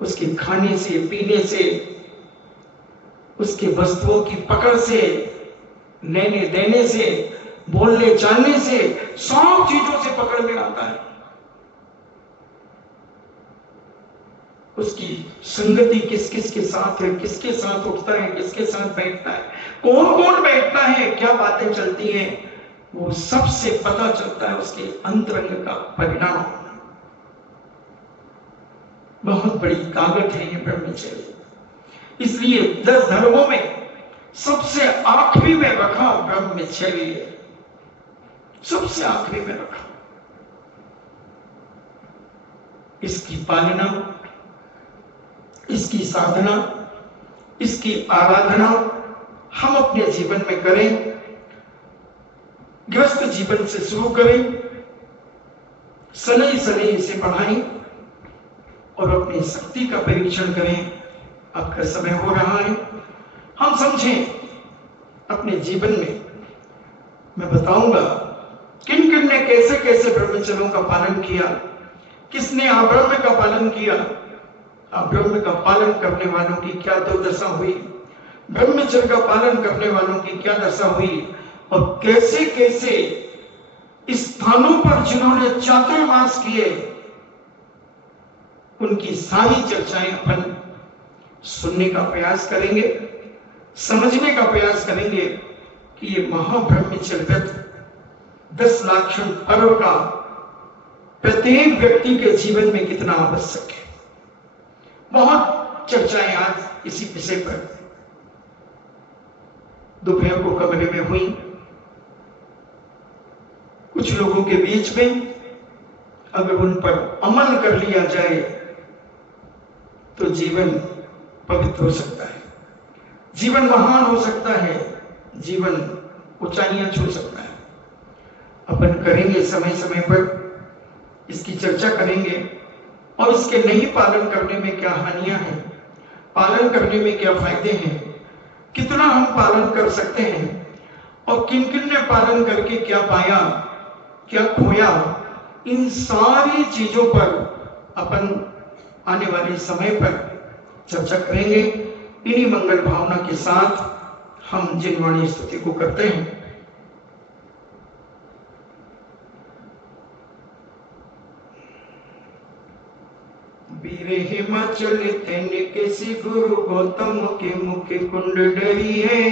उसके खाने से, पीने से, उसके वस्तुओं की पकड़ से, लेने देने से, बोलने चालने से, सब चीजों से पकड़ में आता है। उसकी संगति किस किस के साथ है, किसके साथ उठता है, किसके साथ बैठता है, कौन कौन बैठता है, क्या बातें चलती हैं, वो सबसे पता चलता है उसके अंतरंग का परिणाम। बहुत बड़ी ताकत है ये ब्रह्मचर्य। इसलिए 10 धर्मों में सबसे आखिरी में रखा ब्रह्मचर्य, सबसे आखिरी में रखा। इसकी पालना, इसकी साधना, इसकी आराधना हम अपने जीवन में करें। गृहस्थ जीवन से शुरू करें, सनई सनई से बढ़ाएं और अपनी शक्ति का परीक्षण करें। अब का समय हो रहा है, हम समझें अपने जीवन में। मैं बताऊंगा किन किन ने कैसे कैसे ब्रह्मचर्यों का पालन किया, किसने अब्रह्म का पालन किया, अब्रह्म का पालन करने वालों की क्या दुर्दशा हुई, ब्रह्मचर्य का पालन करने वालों की क्या दशा हुई, और कैसे कैसे स्थानों पर जिन्होंने चातुर्मास किए उनकी सारी चर्चाएं अपन सुनने का प्रयास करेंगे, समझने का प्रयास करेंगे कि ये महाब्रह्मचर्य व्रत 10 लाक्षण पर्व का प्रत्येक व्यक्ति के जीवन में कितना आवश्यक है। बहुत चर्चाएं आज इसी विषय पर दोपहर को कमरे में हुई। कुछ लोगों के बीच में अगर उन पर अमल कर लिया जाए तो जीवन पवित्र हो सकता है, जीवन महान हो सकता है, जीवन ऊंचाइयां छू सकता है। अपन करेंगे समय समय पर इसकी चर्चा करेंगे और इसके नहीं पालन करने में क्या हानियां हैं, पालन करने में क्या फायदे हैं, कितना हम पालन कर सकते हैं और किन किन ने पालन करके क्या पाया, क्या खोया। इन सारी चीजों पर अपन आने वाले समय पर चर्चा करेंगे। इन्हीं मंगल भावना के साथ हम जिनवाणी स्तुति को करते हैं। वीरे हिमाचल तेने कैसी गुरु गौतम के मुखे कुंड डरी है,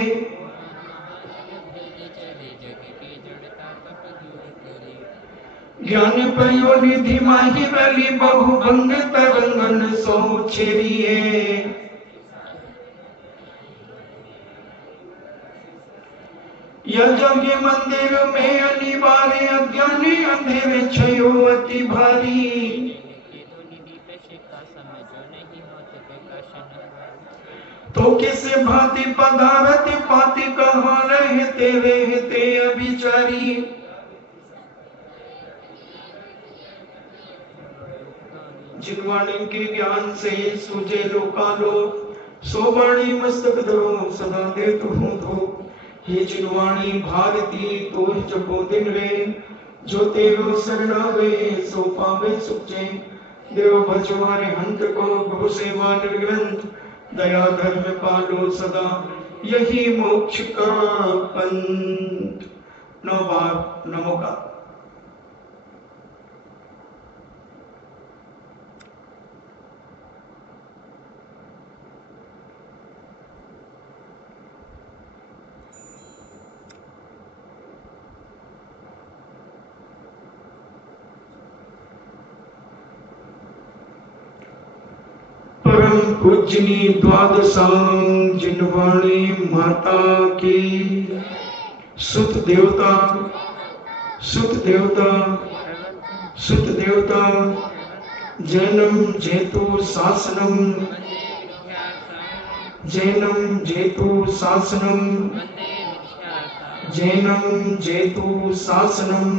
ज्ञान पयो निधि माही वाली बहु भंग तरंगन सो छेरी है। यज्ञ मंदिर में अनिवार्य अज्ञानी अंधेरे छयो अति भारी, तो किसे भांति पदारथ पाति कहा रहते रहते अभिचारी। जिनवाणी के ज्ञान से सूझे लोकालो, सो वाणी मस्तक धरो सदा दे तू धो। हे जिनवाणी भारती तो जपो दिन रे, जो तेरो शरणावे सो पावे सुख चैन। देव भजो हरि हंत को प्रभु सेवा निर्ग्रंथ, दया धर्म पालो सदा यही मोक्ष का पंथ। 9 बार नमो का। परम पूजनी द्वादशांग जिनवाणी माता की, सुत देवता सुत देवता सुत देवता, जैनम जेतु शासनम जैनम जेतु शासनम जैनम जेतु शासनम।